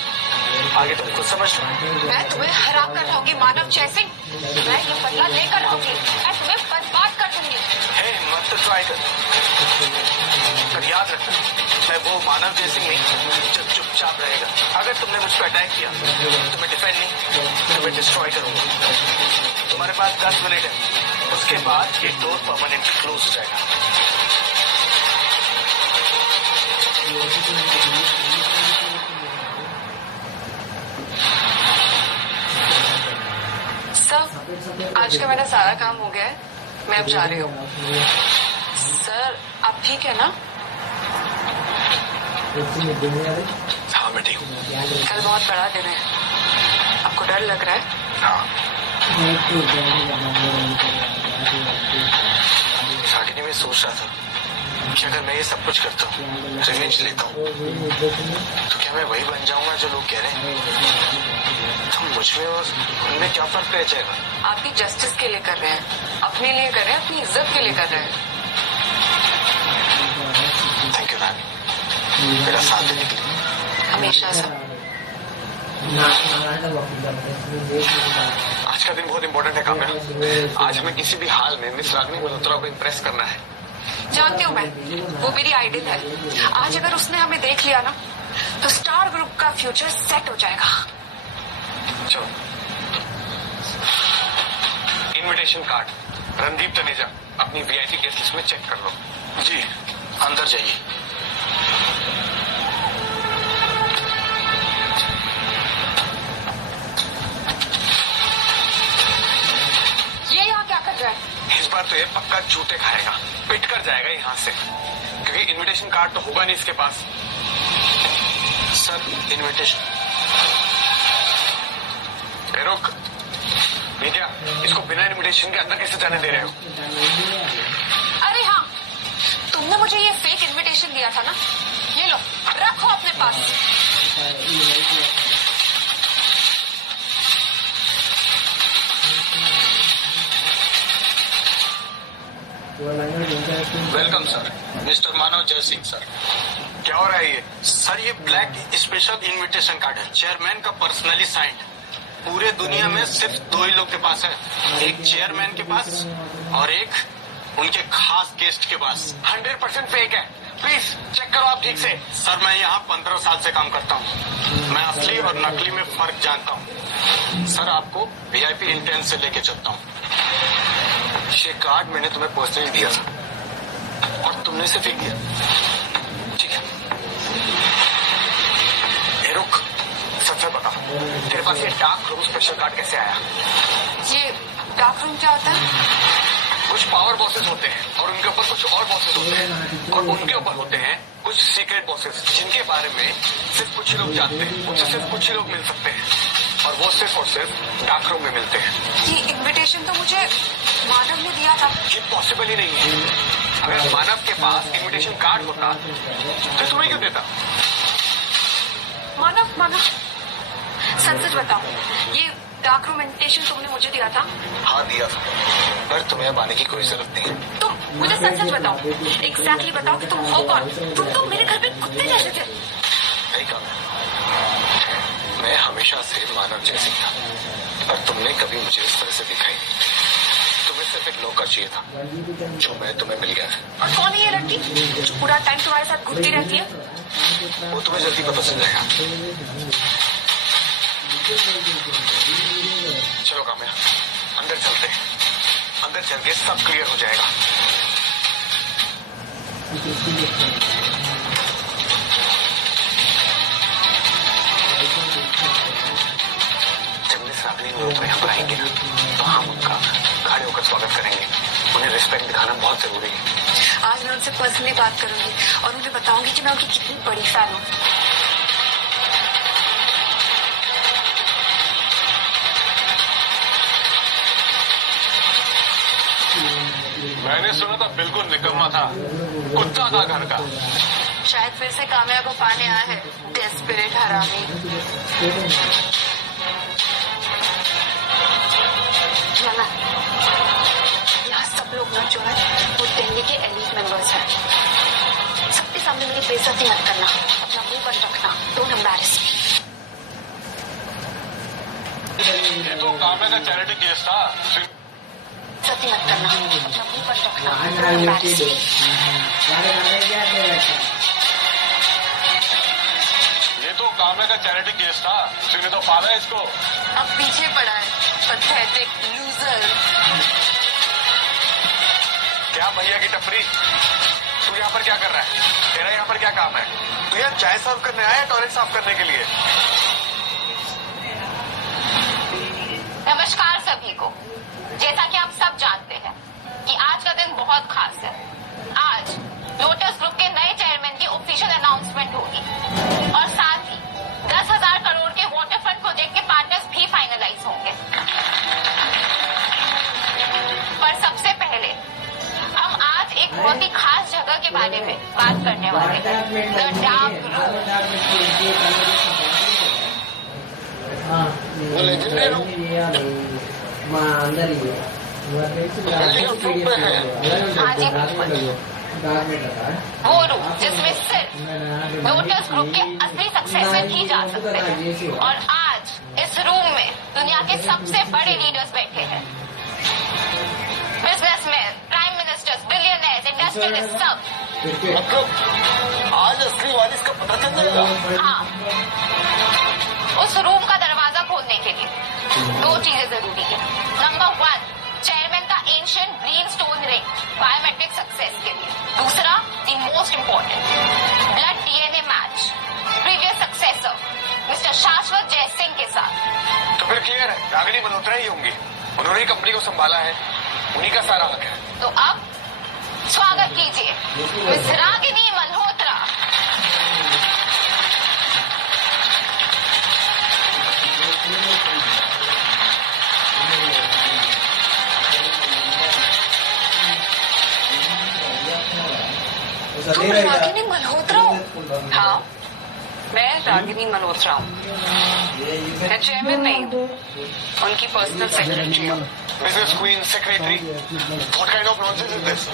आगे तुम कुछ समझ लो। मैं तुम्हें हराम कर रहूंगी मानव जयसिंह। मैं ये बदला लेकर रहूंगी। मैं तुम्हें बर्बाद कर दूंगी। है मत तो ट्राई कर, पर याद रखना मैं वो मानव जयसिंह नहीं जो चुपचाप रहेगा। अगर तुमने मुझ पर अटैक किया तो मैं डिफेंड नहीं, तुम्हें डिस्ट्रॉय करूंगा। तुम्हारे पास 10 मिनट है, उसके बाद ये डोर परमानेंटली क्लोज हो जाएगा। सर, आज का मेरा सारा काम हो गया है, मैं अब जा रही हूँ। सर, आप ठीक है ना? हाँ मैं ठीक हूँ। कल बहुत बड़ा दिन है, आपको डर लग रहा है? हाँ, रागिनी, मैं सोच रहा था कि अगर मैं ये सब कुछ करता हूँ, रिवेंज लेता हूँ, तो क्या मैं वही बन जाऊंगा जो लोग कह रहे हैं? तो मुझ में और उनमें क्या फर्क रह जाएगा? आपकी जस्टिस के लिए कर रहे हैं, अपने लिए कर रहे हैं, अपनी इज्जत के लिए कर रहे हैं। थैंक यू मैम, मेरा साथ देने के लिए। हमेशा सर। आज का दिन बहुत इम्पोर्टेंट है काम्या। आज हमें किसी भी हाल में मिस रागिनी मल्होत्रा को इम्प्रेस करना है। जानती हूँ मैं, वो मेरी आइडियल है। आज अगर उसने हमें देख लिया ना, तो स्टार ग्रुप का फ्यूचर सेट हो जाएगा। चलो, इनविटेशन कार्ड रणदीप तनेजा अपनी वीआईपी गेस्ट लिस्ट में चेक कर लो। जी, अंदर जाइए। ये यहाँ क्या कर रहा है? इस बार तो ये पक्का जूते खाएगा, पिट कर जाएगा यहाँ से, क्योंकि इनविटेशन कार्ड तो होगा नहीं इसके पास। Sir, invitation. रुक, ये क्या? इसको बिना इनविटेशन के अंदर कैसे जाने दे रहे हो? अरे हाँ, तुमने मुझे ये फेक इनविटेशन दिया था ना, ये लो, रखो अपने पास। वेलकम सर, मिस्टर मानव जयसिंह सर। क्या हो रहा है ये? सर, ये ब्लैक स्पेशल इनविटेशन कार्ड है, चेयरमैन का पर्सनली साइंड। पूरे दुनिया में सिर्फ 2 ही लोग के पास है, एक चेयरमैन के पास और एक उनके खास गेस्ट के पास। 100% फेक है, प्लीज चेक करो आप ठीक से। सर, मैं यहाँ 15 साल से काम करता हूँ, मैं असली और नकली में फर्क जानता हूँ। सर, आपको वीआईपी इंटेंस से लेके चलता हूँ। ये कार्ड मैंने तुम्हें पर्सनली दिया था और तुमने इसे फेंक दिया, ठीक है? ए रुक, सच में बता, तेरे पास ये डार्क रूम स्पेशल कार्ड कैसे आया? ये डार्क रूम क्या होता है? कुछ पावर बॉसेस होते हैं और उनके ऊपर कुछ और बॉसेस होते हैं, और उनके ऊपर होते हैं कुछ सीक्रेट बॉसेस जिनके बारे में सिर्फ कुछ ही लोग जानते हैं, उनसे सिर्फ कुछ ही लोग मिल सकते हैं, और वो सिर्फ और सिर्फ डार्क रूम में मिलते हैं। ये इनविटेशन तो मुझे मानव ने दिया था। ये पॉसिबल ही नहीं है। अगर मानव के पास इनविटेशन कार्ड होता तो तुम्हें क्यों देता? मानव, सच बताओ, ये डार्क रूम इनविटेशन तुमने मुझे दिया था? हाँ दिया था, पर तुम्हें अब आने की कोई जरूरत नहीं है। तुम मुझे सच बताओ, एग्जैक्टली बताओ कि तुम हो कौन? तुम तो मेरे घर पे कुत्ते जैसे थे। सही कहा, मैं हमेशा से मानव जैसी था, पर तुमने कभी मुझे इस तरह से दिखाई नहीं। तुम्हें सिर्फ एक नौकर चाहिए था, जो मैं तुम्हें मिल गया। और कौन है ये लड़की जो पूरा टाइम तुम्हारे साथ घूमती रहती है? वो तुम्हें जल्दी पता चल जाएगा। चलो काम्या, अंदर चलते हैं। अंदर चल के सब क्लियर हो जाएगा। जब मिस रागिनी लोग यहाँ पर आएंगे ना, तो हम उनका खड़े होकर स्वागत करेंगे। उन्हें रिस्पेक्ट दिखाना बहुत जरूरी है। आज मैं उनसे पर्सनली बात करूंगी और उन्हें बताऊंगी कि मैं उनकी कितनी बड़ी फैन हूँ। मैंने सुना था बिल्कुल निकम्मा था, कुत्ता था घर का। शायद फिर से कामया को पाने आया है, डेस्परेट हरामी। चला, यहाँ सब लोग ना जो है वो दिल्ली के एलीट मेंबर्स हैं। सबके सामने मेरी बेइज्जती मत करना, अपना मुंह बंद रखना। डोंट एम्बैरेस मी। ये तो काम्या का चैरिटी केस था। बेइज्जती मत करना, अपना मुंह बंद रखना। डोंट एम्बैरेस मी। ये तो काम्या का चैरिटी केस था। तूने तो पाला है इसको। अब पीछे पड़ा है, पैथेटिक लूजर। क्या भैया की टपरी, तू यहाँ पर क्या कर रहा है? तेरा यहाँ पर क्या काम है? तू यहाँ चाय सर्व करने आया या टॉयलेट साफ करने के लिए? नमस्कार सभी को। जैसा कि आप सब जानते हैं कि आज का दिन बहुत खास है। आज लोटस ग्रुप के नए चेयरमैन की ऑफिशियल अनाउंसमेंट होगी और साथ ही 10,000 करोड़ के वाटरफ्रंट प्रोजेक्ट के पार्टनर्स भी फाइनलाइज होंगे। पर सबसे पहले हम आज एक बहुत ही खास जगह के बारे में बात करने वाले हैं, द डार्क रूम। वो लेजेंडरी रूम हाँ जी, वो रूम जिसमें सिर्फ लोटस ग्रुप के असली सक्सेसर ही जा सकते हैं। और आज इस रूम में दुनिया के सबसे बड़े लीडर्स बैठे हैं। Businessman, prime ministers, billionaires, industrialist, सब। मतलब आज असली वारिस का पता चल जाएगा। हाँ, उस रूम का दरवाजा खोलने के लिए 2 चीजें जरूरी है। नंबर 1, चेयरमैन का ancient green stone ring biometric success के लिए। दूसरा, the most important, blood DNA match previous successor mister शाश्वत जयसिंह के साथ। तो फिर क्लियर है, रागिनी मल्होत्रा ही होंगी। उन्होंने ही कंपनी को संभाला है, उन्हीं का सारा हक है। तो अब स्वागत कीजिए मिस रागिनी मल्होत्रा। तुम रागिनी मल्होत्रा हो? हाँ, मैं रागिनी मल्होत्रा हूँ। मैं चेयरमैन नहीं हूँ, उनकी पर्सनल सेक्रेटरी हूँ। Business queen, secretary, what kind of nonsense is this?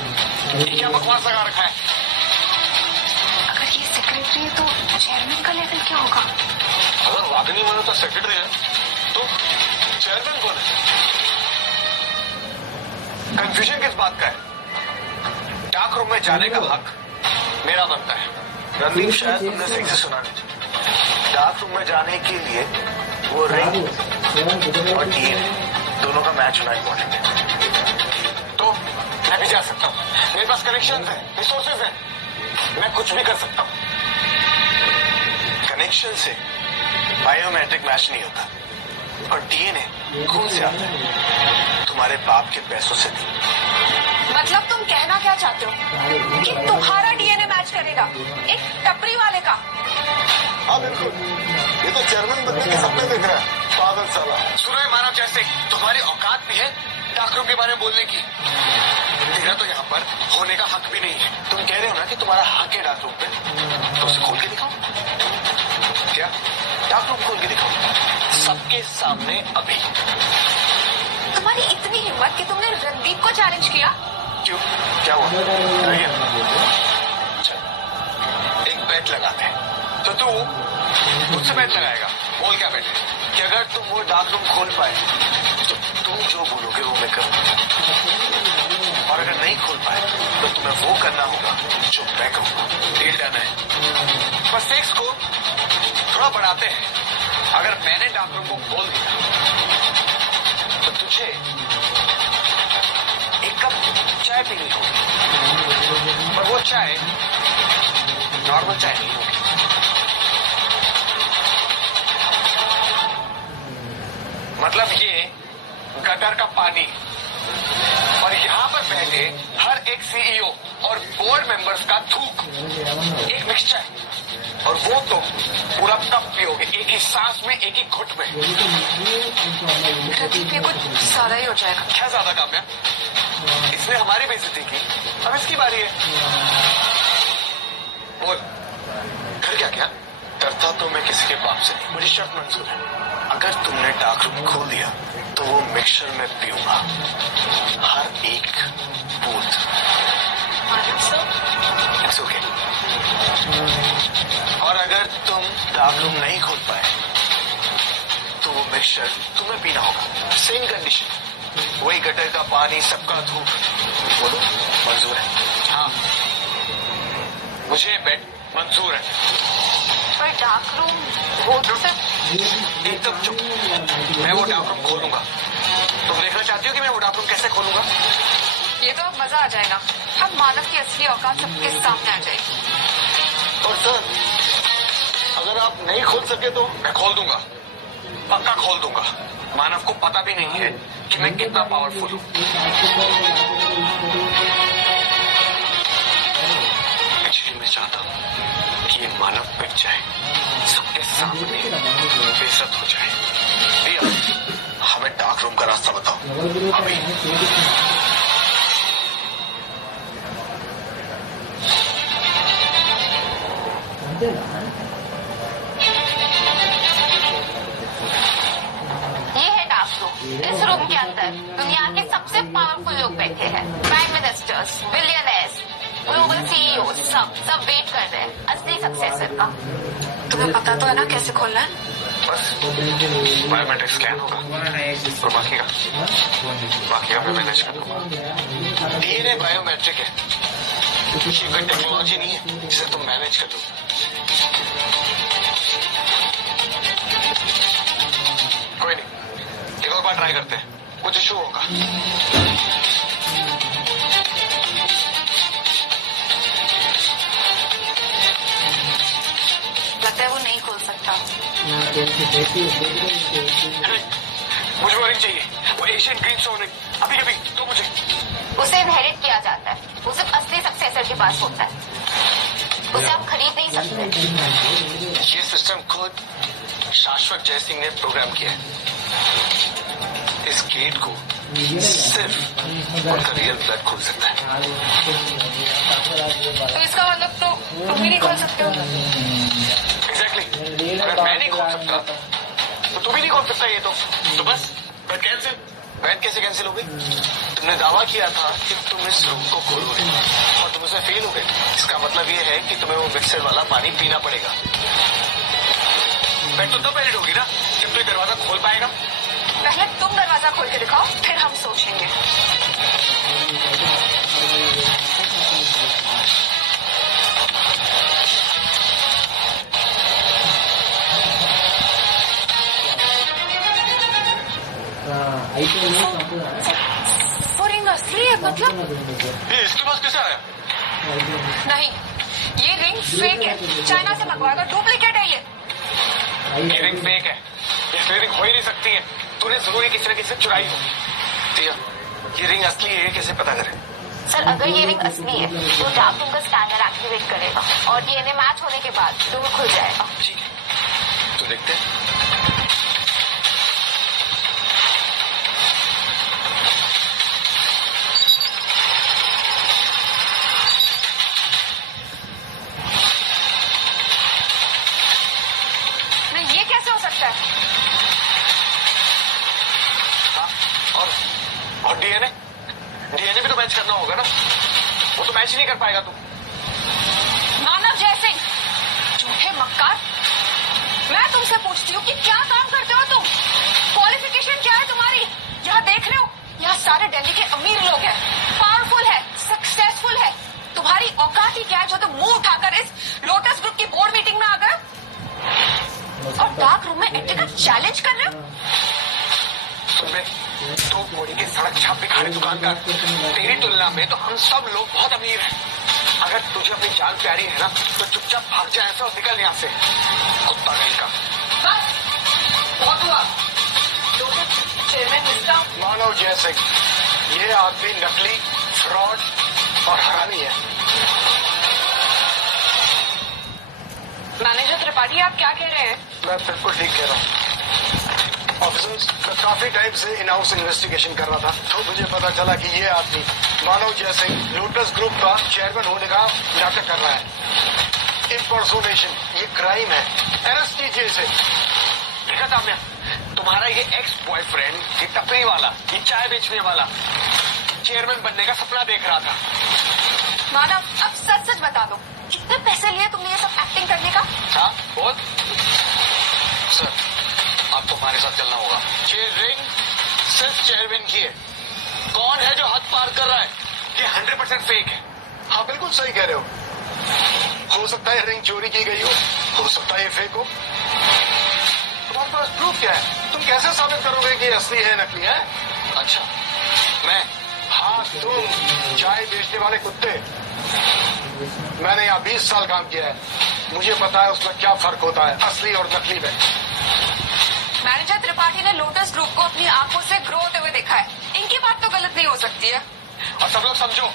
ये क्या बकवास लगा रखा है? अगर ये सेक्रेटरी है तो चेयरमैन का लेवल क्या होगा? अगर रागिनी मल्होत्रा सेक्रेटरी है तो चेयरमैन कौन है? कंफ्यूजन किस बात का है? डार्क रूम में जाने का हक मेरा बनता है। रणदीप, शायद तुमने सही से सुना नहीं। डार्क रूम में जाने के लिए वो रिंग और डीएनए दोनों का मैच होना इम्पोर्टेंट है। तो मैं भी जा सकता हूँ, मेरे पास कनेक्शन है, रिसोर्सेज हैं, मैं कुछ भी कर सकता हूँ। कनेक्शन से बायोमेट्रिक मैच नहीं होता और डीएनए खून से आता है, तुम्हारे बाप के पैसों से नहीं। मतलब तुम कहना क्या चाहते हो कि तुम्हारा डीएनए मैच करेगा एक टपरी वाले का? हाँ बिल्कुल, ये तो चेयरमैन बनने के सपने देख रहा है पागल साला। सुनो है मानव जैसे, तुम्हारी औकात भी है डार्क रूम के बारे में बोलने की? तेरा तो यहाँ पर होने का हक भी नहीं है। तुम कह रहे हो ना कि तुम्हारा हक है डार्क रूम पे, तो उसे खोल के दिखाओ। क्या डार्क रूम खोल के दिखाओ सबके सामने अभी? तुम्हारी इतनी हिम्मत कि तुमने रणदीप को चैलेंज किया? क्यों, क्या हुआ? चल एक बेट लगाते हैं। तो तू मुझसे बेट लगाएगा? बोल क्या बेट है? कि अगर तुम वो डार्क रूम खोल पाए तो तुम जो बोलोगे वो मैं करूंगा, और अगर नहीं खोल पाए तो तुम्हें वो करना होगा जो मैं कहूंगा। डील डन है। बस स्टेक्स को थोड़ा बढ़ाते हैं। अगर मैंने डार्क रूम को खोल दिया तो तुझे एक कप चाय पीनी होगी, और वो चाय नॉर्मल चाय नहीं होगी। मतलब ये गटर का पानी और यहाँ पर बैठे हर एक सीईओ और बोर्ड मेंबर्स का थूक एक मिक्सचर, और वो तो पूरा कप पियोगे एक ही सांस में, एक ही घुट में। प्रदीप, ये कुछ ज्यादा ही हो जाएगा। क्या ज्यादा काम है? इसने हमारी बेइज्जती की, अब इसकी बारी है। बोल, कर क्या क्या? डरता तो मैं किसी के बाप से नहीं। मुझे शर्त मंजूर है, अगर तुमने डार्क रूम खोल दिया तो वो मिक्सचर में पीऊंगा, हर एक बूंद। It's okay. और अगर तुम डार्क रूम नहीं खोल पाए तो वो मिक्सचर तुम्हें पीना होगा, सेम कंडीशन, वही गटर का पानी, सबका धूप। बोलो, मंजूर है? हाँ, मुझे बेट मंजूर है। पर डार्क रूम वो तो एकदम चुप, मैं वो डार्क रूम खोलूंगा। तुम देखना चाहती हो कि मैं वो डार्क रूम कैसे खोलूंगा? ये तो अब मजा आ जाएगा। अब मानव की असली औकात सबके सामने आ जाएगी। और सर, अगर आप नहीं खोल सके तो मैं खोल दूंगा, पक्का खोल दूंगा। मानव को पता भी नहीं है कि मैं कितना पावरफुल हूँ। एक्चुअली मैं चाहता हूँ कि ये मानव पिट जाए, सबके सामने बेइज्जत हो जाए। भैया, हमें डार्क रूम का रास्ता बताओ अभी। ये है डार्क रूम। इस रूम के अंदर दुनिया के सबसे पावरफुल लोग बैठे हैं, prime ministers, billionaires, global CEO, सब वेट कर रहे हैं असली सक्सेसर का। तुम्हें पता तो है ना कैसे खोलना है? बस बायोमेट्रिक स्कैन होगा और बाकी का मैं मैनेज कर दूंगा। डीएनए बायोमेट्रिक है, ये कोई टेक्नोलॉजी नहीं है जिसे तुम मैनेज कर दो। कोई नहीं, एक और बार ट्राई करते हैं, कुछ इशू होगा। लगता है वो नहीं खोल सकता। मुझे वो रिंग चाहिए, वो एशियन ग्रीन स्टोन रिंग, अभी अभी तो मुझे। उसे इनहेरिट किया जाता है, वो सिर्फ असली सक्सेसर के पास होता है, उसे आप खरीद नहीं सकते। ये सिस्टम खुद शाश्वत जय सिंह ने प्रोग्राम किया है। इस गेट को सिर्फ उनका रियल ब्लड खोल सकता है। तो इसका मतलब तो तुम भी नहीं खोल सकते हो। एग्जैक्टली, अगर मैं नहीं खोल सकता तो तू भी नहीं खोल सकता। ये तो बस बैट कैंसिल। बैट कैसे कैंसिल हो गई? तुमने दावा किया था कि तुम इस रूम को खोलोगे और तुम उसमें फेल हो गए। इसका मतलब ये है कि तुम्हें वो मिक्सर वाला पानी पीना पड़ेगा। बैट तो तब वैलिड होगी ना जब तू दरवाजा खोल पाएगा। पहले तुम दरवाजा खोल के दिखाओ, फिर हम सोचेंगे। वो रिंग असली है मतलब? ये इसके पास कैसे आया? नहीं, ये रिंग फेक है, चाइना से मंगवाया, डुप्लीकेट है ये रिंग फेक है, ये रिंग हो ही नहीं सकती है। तूने जरूर किसी न किसी चुराई हो। दिया, ये रिंग असली है कैसे पता करें? सर, अगर ये रिंग असली है तो डार्क रूम का स्कैनर एक्टिवेट करेगा और डीएनए मैच होने के बाद डोर खुल जाएगा। ठीक है, तो देखते हैं। नहीं, ये कैसे हो सकता है? और डीएनए भी तो मैच करना होगा ना, वो तो मैच ही नहीं कर पाएगा तू। मानव जय सिंह, झूठे मक्कार, मैं तुमसे पूछती हूँ कि क्या काम करते हो तुम? क्वालिफिकेशन क्या है तुम्हारी? यहाँ देख रहे हो, यहाँ सारे दिल्ली के अमीर लोग हैं, पावरफुल है, सक्सेसफुल है। तुम्हारी औकात ही क्या है जो तुम मुंह उठाकर इस लोटस ग्रुप की बोर्ड मीटिंग में आ गए? और डार्क रूम में एंट्री का चैलेंज कर रहे हो? तुम्हें 2 कौड़ी के सड़क छाप दिखाने दुकानदार, तेरी तुलना में तो हम सब लोग बहुत अमीर हैं। अगर तुझे अपनी जान प्यारी है ना तो चुपचाप भाग जाए ऐसा और निकल यहाँ से, कुत्ता कहीं का। बस बहुत हुआ। चेयरमैन मिस्टर मानव जय सिंह, ये आदमी नकली, फ्रॉड और हरामी है। मैनेजर त्रिपाठी, आप क्या कह रहे हैं? मैं बिल्कुल ठीक कह रहा हूँ ऑफिसर्स। मैं काफी टाइम से इन हाउस इन्वेस्टिगेशन कर रहा था, तो मुझे पता चला कि ये आदमी मानव जय सिंह लोटस ग्रुप का चेयरमैन होने का नाटक कर रहा है। इम्पर्सोनेशन, ये क्राइम है, अरेस्ट कीजिए इसे। देखा ताम्या, तुम्हारा ये एक्स बॉयफ्रेंड, ये टपरी वाला, ये चाय बेचने वाला चेयरमैन बनने का सपना देख रहा था। मानव, अब सच सच बता दो, कितने पैसे लिए तुमने ये सब एक्टिंग करने का? हाँ बहुत। सर, आपको हमारे साथ चलना होगा। ये रिंग सिर्फ चेयरमैन की है। कौन है जो हद पार कर रहा है? ये 100% फेक है। हाँ बिल्कुल सही कह रहे हो सकता है रिंग चोरी की गई हो सकता है ये फेक हो। तुम्हारे पास प्रूफ क्या है? तुम कैसे साबित करोगे कि असली है नकली है? अच्छा, मैं? हाँ तुम, चाय बेचने वाले कुत्ते। मैंने यहाँ 20 साल काम किया है, मुझे पता है उसमें क्या फर्क होता है असली और नकली में। मैनेजर त्रिपाठी ने लोटस ग्रुप को अपनी आंखों से ग्रो होते हुए देखा है, इनकी बात तो गलत नहीं हो सकती है। और सब लोग समझो,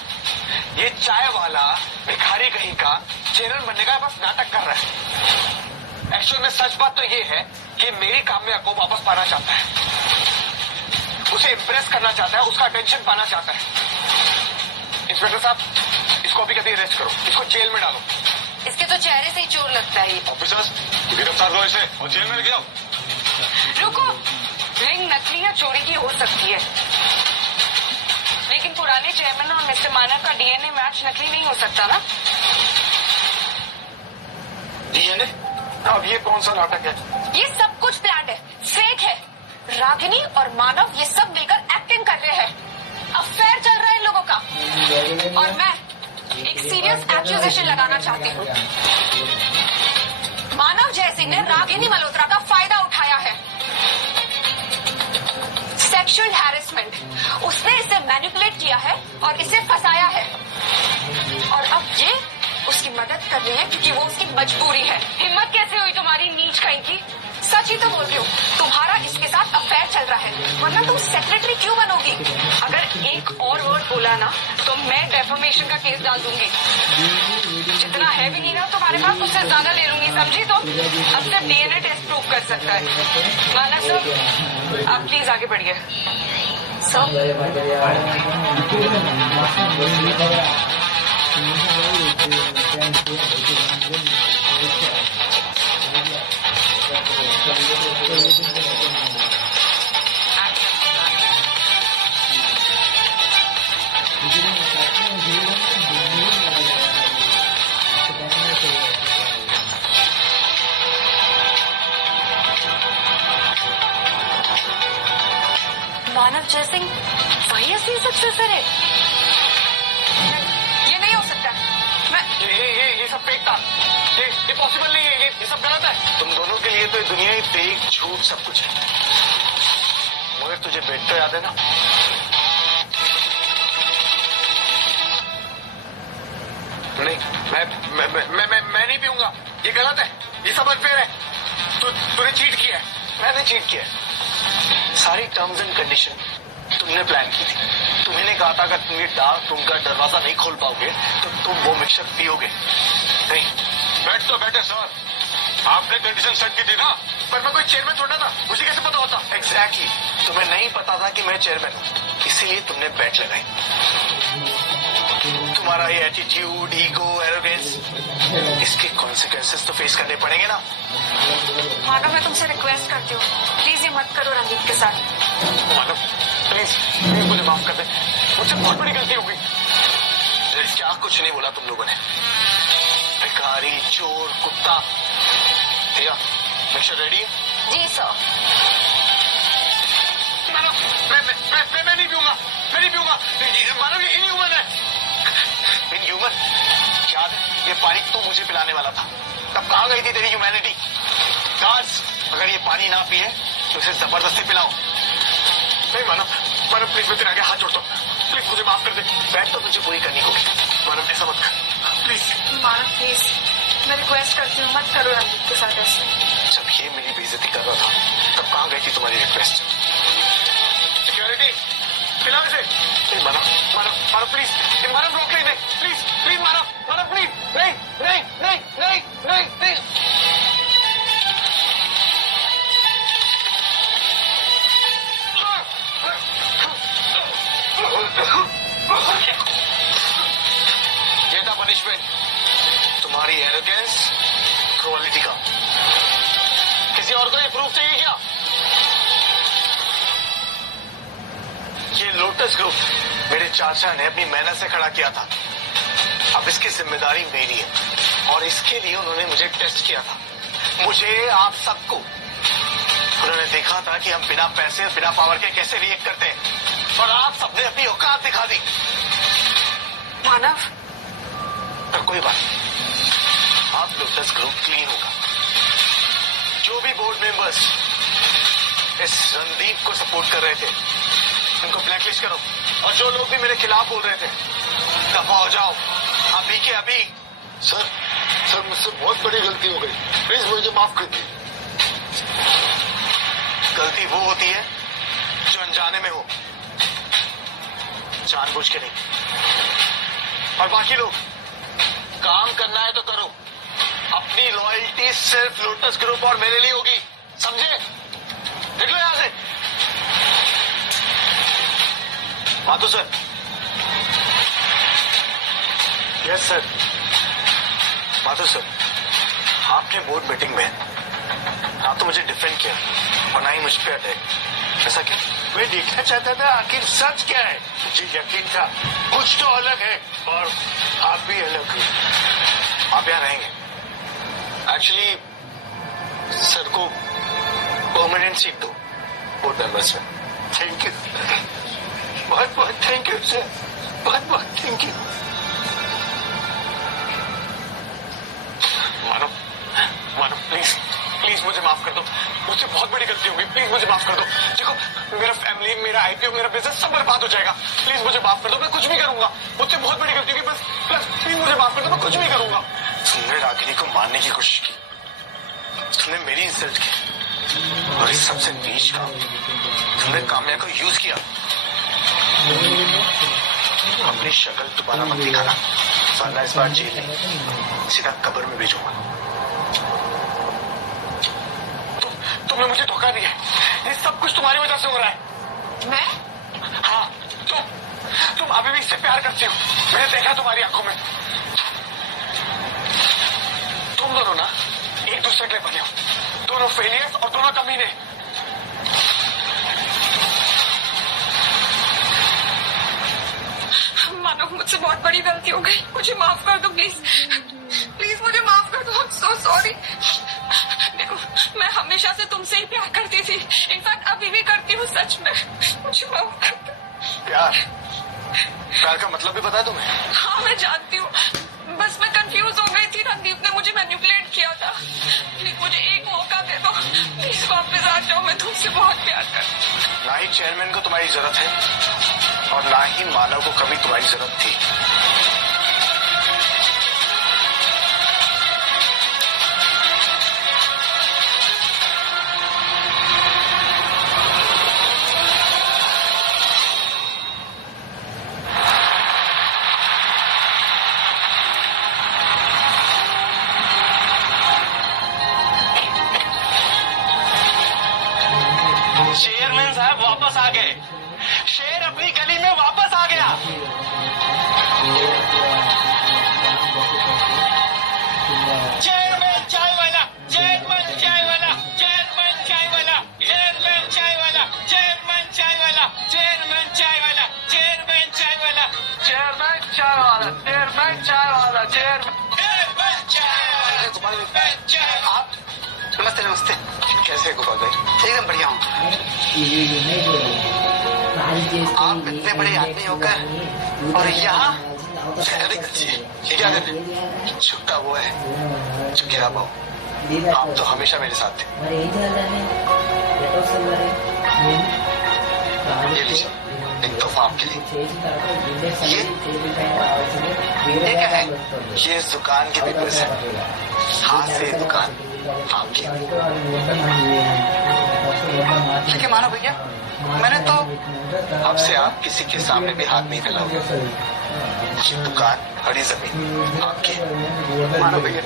ये चाय वाला भिखारी कहीं का चेयरमैन बनने का बस नाटक कर रहा है। एक्चुअल में सच बात तो ये है कि मेरी काम्या को वापस पाना चाहता है, उसे इम्प्रेस करना चाहता है, उसका अटेंशन पाना चाहता है। इंस्पेक्टर साहब, इसको अभी कभी अरेस्ट करो, इसको जेल में डालो। इसके तो चेहरे से ही चोर लगता है ये। ऑफिसर्स, गिरफ्तार करो इसे और जेल में लेके जाओ। रुको, रिंग नकली या चोरी की हो सकती है, लेकिन पुराने चेयरमैन और मिस्टर मानव का डीएनए मैच नकली नहीं हो सकता ना? डीएनए? अब ये कौन सा नाटक है? ये सब कुछ प्लान है, फेक है। रागिनी और मानव ये सब मिलकर एक्टिंग कर रहे हैं, अफेयर चल रहा है इन लोगों का। और मैं एक सीरियस एक्यूजेशन लगाना चाहती हूँ। मानव जय सिंह ने रागिनी मल्होत्रा का फायदा उठाया है, सेक्सुअल हैरेसमेंट। उसने इसे मैनिपुलेट किया है और इसे फंसाया है, और अब ये उसकी मदद कर रही है क्योंकि वो उसकी मजबूरी है। हिम्मत कैसे हुई तुम्हारी नीच कहीं की? सच ही तो बोल रही हूँ, तुम्हारा इसके साथ अफेयर चल रहा है, वरना तुम सेक्रेटरी क्यों बनोगी? अगर एक और वर्ड बोला ना तो मैं डेफर्मेशन का केस डाल दूंगी। जितना है भी नहीं ना तुम्हारे पास, उससे ज्यादा ले लूंगी, समझी? तो अब सिर्फ डीएनए टेस्ट प्रूव कर सकता है। माना सर, आप प्लीज आगे बढ़िए। मानव जय सिंह वही असली सक्सेसर है? ये नहीं हो सकता। मैं ये सब फेक था, ये पॉसिबल नहीं है, ये सब गलत है। तुम दोनों के लिए तो दुनिया ही फेक, झूठ सब कुछ है। मगर तुझे बेट तो याद है ना? नहीं, मैं नहीं पीऊंगा, ये गलत है, ये सब अनफेयर है। तूने चीट किया है। मैंने चीट किया। सारी टर्म्स एंड कंडीशन तुमने प्लान की थी। तुम्हें कहा था अगर तुम ये डार्क रूम का दरवाजा नहीं खोल पाओगे तो तुम वो मिक्सचर पियोगे नहीं। बैठ तो बैठे सर, आपने कंडीशन सेट की थी ना। पर मैं कोई चेयरमैन थोड़ा था, मुझे कैसे पता होता? एग्जैक्टली, तुम्हें नहीं पता था कि मैं चेयरमैन हूँ, इसीलिए तुमने बैट लगाई। तुम्हारा ये एटीट्यूड, ईगो, एरोगेंस, इसके कॉन्सिक्वेंसेस तो फेस करने पड़ेंगे ना। मानव, मैं तुमसे रिक्वेस्ट करती हूँ, प्लीज ये मत करो रंजीत के साथ। मानव प्लीज मुझे माफ कर दे, मुझसे बहुत बड़ी गलती हो गई। क्या कुछ नहीं बोला तुम लोगों ने? भिखारी, चोर, कुत्ता। भैया मिक्सचर रेडी है? जी सर। मानव मैं नहीं पीऊंगा, मैं नहीं पीऊंगा। मानव ये इनह्यूमन है। इनह्यूमन? याद है ये पानी तो मुझे पिलाने वाला था, तब कहाँ गई थी तेरी ह्यूमैनिटी? गार्ड्स अगर ये पानी ना पिए तो इसे जबरदस्ती पिलाओ। नहीं मानव, मानव प्लीज मैं तेरे आगे हाथ जोड़ता हूँ, प्लीज मुझे माफ कर दे। बैठ तो तुझे पूरी करनी होगी मानव, ऐसा मत कर प्लीज। मानव प्लीज, मैं रिक्वेस्ट करती हूँ मत करो रणदीप के साथ ऐसे। जब ये मेरी बेइज्जती कर रहा था तब कहाँ गई थी तुम्हारी रिक्वेस्ट? सिक्योरिटी पिला इसे। मानव मानव मानव प्लीज, मानव रोक नहीं दे please, please Manav, Manav please, नहीं नहीं नहीं नहीं नहीं नहीं। ये था पनिशमेंट तुम्हारी एरोगेंस, क्रूएलिटी का। किसी और को ये प्रूफ चाहिए क्या? ये लोटस ग्रुप मेरे चाचा ने अपनी मेहनत से खड़ा किया था, अब इसकी जिम्मेदारी मेरी है और इसके लिए उन्होंने मुझे टेस्ट किया था, मुझे आप सबको। उन्होंने देखा था कि हम बिना पैसे और बिना पावर के कैसे रिएक्ट करते हैं और आप सबने अपनी औकात दिखा दी। मानव, पर कोई बात नहीं, आप लोटस ग्रुप क्लीन होगा। जो भी बोर्ड मेंबर्स इस रणदीप को सपोर्ट कर रहे थे उनको ब्लैकलिस्ट करो और जो लोग भी मेरे खिलाफ बोल रहे थे दफा हो जाओ अभी के अभी। सर मुझसे बहुत बड़ी गलती हो गई, प्लीज मुझे माफ कर दीजिए। गलती वो होती है जो अनजाने में हो, जानबूझ के नहीं। और बाकी लोग काम करना है तो करो, अपनी लॉयल्टी सिर्फ लोटस ग्रुप और मेरे लिए होगी, समझे? निकलो यहां से। Mathur sir. Yes sir. Mathur sir, आपने बोर्ड मीटिंग में ना तो मुझे डिफेंड किया और ना ही मुझ पे अटैक। ऐसा क्या? मैं देखना चाहता था आखिर सच क्या है। मुझे यकीन था कुछ तो अलग है और आप भी अलग हैं। आप यहाँ रहेंगे। एक्चुअली सर को परमानेंट सीट दो बोर्ड मेंबर्स में। थैंक यू, बहुत बहुत थैंक यू सर, बहुत बहुत थैंक यू। मानो प्लीज प्लीज मुझे माफ कर दो, मुझसे बहुत बड़ी गलती होगी, प्लीज मुझे माफ कर दो। देखो मेरा फैमिली, मेरा आईपीओ, मेरा बिजनेस सब बर्बाद हो जाएगा, प्लीज मुझे माफ कर दो, मैं कुछ भी करूंगा। मुझसे बहुत बड़ी गलती होगी, बस प्लीज मुझे माफ कर दो, मैं कुछ भी करूंगा। तुमने रागिनी को मारने की कोशिश की, तुमने मेरी इंसल्ट की और इस सबसे नीच काम तुमने काम्या को यूज किया। अपनी शक्ल दोबारा मत दिखाना, वरना इस बार जेल नहीं सीधा कब्र में भेजूंगा। तुमने मुझे धोखा दिया, ये सब कुछ तुम्हारी वजह से हो रहा है। मैं? हाँ तुम अभी भी इससे प्यार करती हो, मैंने देखा तुम्हारी आंखों में। तुम दोनों ना एक दूसरे के लिए बने हो, दोनों फेलियर्स और दोनों कमीने। मानव, मुझसे बहुत बड़ी गलती हो गई, मुझे माफ कर दो प्लीज, प्लीज मुझे माफ कर दो। I am so sorry. देखो मैं हमेशा से तुमसे ही प्यार करती थी, इनफैक्ट अभी भी करती हूँ, सच में मुझे माफ कर दो। प्यार का मतलब भी पता है तुम्हें? हाँ मैं जानती हूँ, बस मैं कंफ्यूज हो गई थी, रणदीप ने मुझे मैनिपुलेट किया था। प्लीज मुझे एक मौका दे दो, प्लीज वापस आ जाओ, मैं तुमसे बहुत प्यार करती हूँ। ना ही चेयरमैन को तुम्हारी जरूरत है और ना ही मानव को कभी तुम्हारी जरूरत थी। चेयरमैन साहब वापस आ गए, शेर अपनी गली में वापस आ गया। चेयरमैन चाय वाला, चेयरमैन चाय वाला, चेयरमैन चाय वाला, चेयरमैन चाय वाला, चेयरमैन चाय वाला, चेयरमैन चाय वाला, चेयरमैन चाय वाला, चेयरमैन चाय वाला, चेयरमैन चाय वाला, चेयरमैन चाय वाला। आप नमस्ते। नमस्ते, कैसे गोपाल भाई? एकदम बढ़िया हूँ। आप इतने बड़े आदमी होकर और यहाँ ये क्या करते? छुट्टा वो है जो गिरा पाओ। आप तो हमेशा मेरे साथ थे। ये लीजिए, एक तोहफा आपके लिए। ये क्या है? ये इस दुकान के बिजनेस है। हाथ से दुकान आपकी। लेकिन मानो भैया, मैंने तो आपसे आप किसी के सामने भी हाथ नहीं फैलाऊंगा। ये दुकान बड़ी जमीन आपकी। मानो भैया।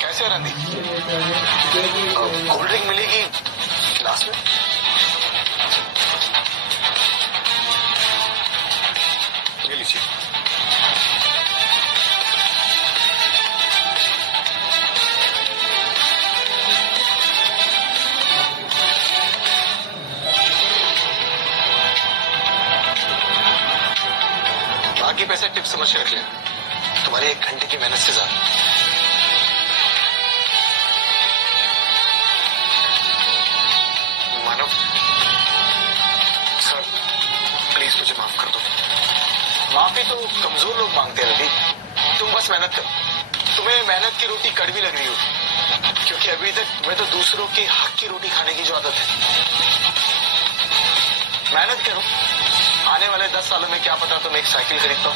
कैसे रणदीप? कोल्ड ड्रिंक मिलेगी क्लास में? ये लीजिए। बाकी पैसे टिप समझ के रख लेना, तुम्हारी 1 घंटे की मेहनत से ज्यादा। मानव सर, प्लीज मुझे माफ कर दो। माफी तो कमजोर लोग मांगते हैं रवि। तुम बस मेहनत करो। तुम्हें मेहनत की रोटी कड़वी लग रही होगी, क्योंकि अभी तक तुम्हें तो दूसरों के हक की रोटी खाने की जो आदत है। मेहनत करो, आने वाले 10 सालों में क्या पता तुम एक साइकिल खरीद पाओ।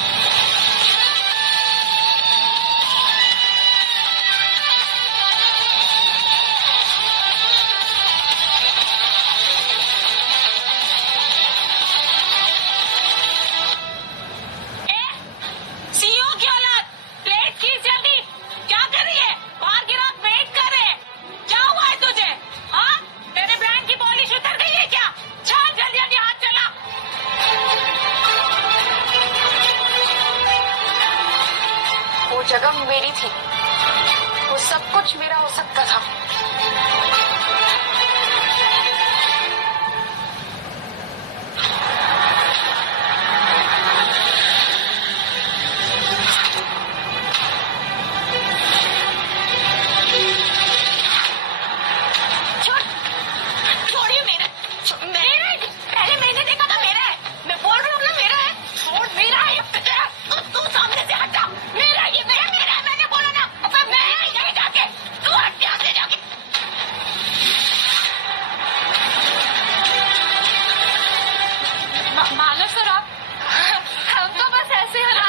सीईओ की औलाद, प्लेट खींच जल्दी। क्या कर रही है? बाहर गिरा, वेट कर रहे हैं। क्या हुआ है तुझे? हाँ, तेरे ब्रांड की पॉलिश उतर गई है क्या? चल जल्दी जल्दी हाथ चला। वो जगह मेरी थी, वो सब कुछ मेरा हो सकता था। छोड़िए मेरा, पहले मैंने देखा था मेरा है। मैं बोल रही हूँ ना मेरा है। छोड़, मेरा है। तू सामने से हटा। मेरा ये मेरा है, मैंने बोला ना। अब मैं नहीं जाके, तू हट यहाँ से जाके। मानव सर, आप हम तो बस ऐसे है ना,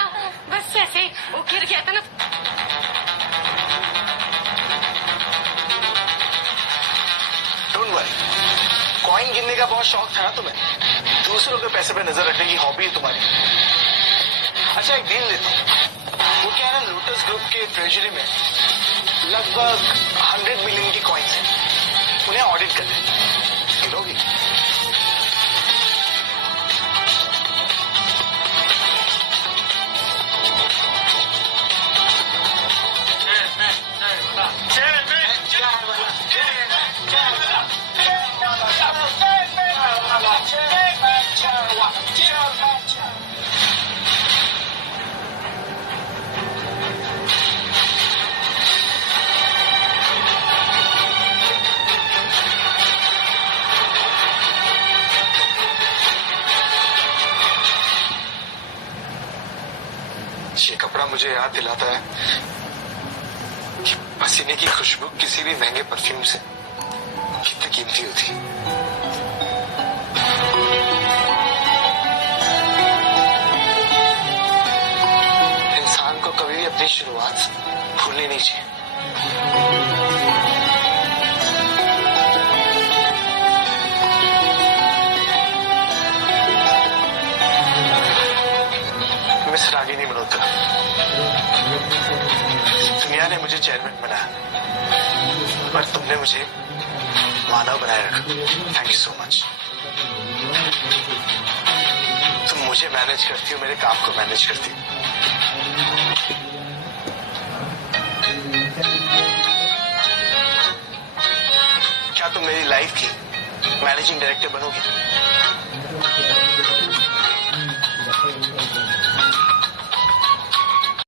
बस ऐसे वो गिर गया था ना। डोंट वरी, कॉइन गिनने का बहुत शौक था ना तुम्हें। दूसरों के पैसे पे नजर रखने की हॉबी है तुम्हारी। अच्छा, एक डील देता हूँ। वो क्या है ना, लोटस ग्रुप के ट्रेजरी में लगभग 100 मिलियन की कॉइन्स हैं। उन्हें ऑडिट करना है। गिनोगी? ये कपड़ा मुझे याद दिलाता है कि पसीने की खुशबू किसी भी महंगे परफ्यूम से कितनी कीमती होती है। इंसान को कभी भी अपनी शुरुआत भूलनी नहीं चाहिए। मिस रागिनी मल्होत्रा, दुनिया ने मुझे चेयरमैन बनाया, पर तुमने मुझे मानव बनाए रखा। Thank you so much. तुम मुझे मैनेज करती हो, मेरे काम को मैनेज करती हो। क्या तुम मेरी लाइफ की मैनेजिंग डायरेक्टर बनोगी?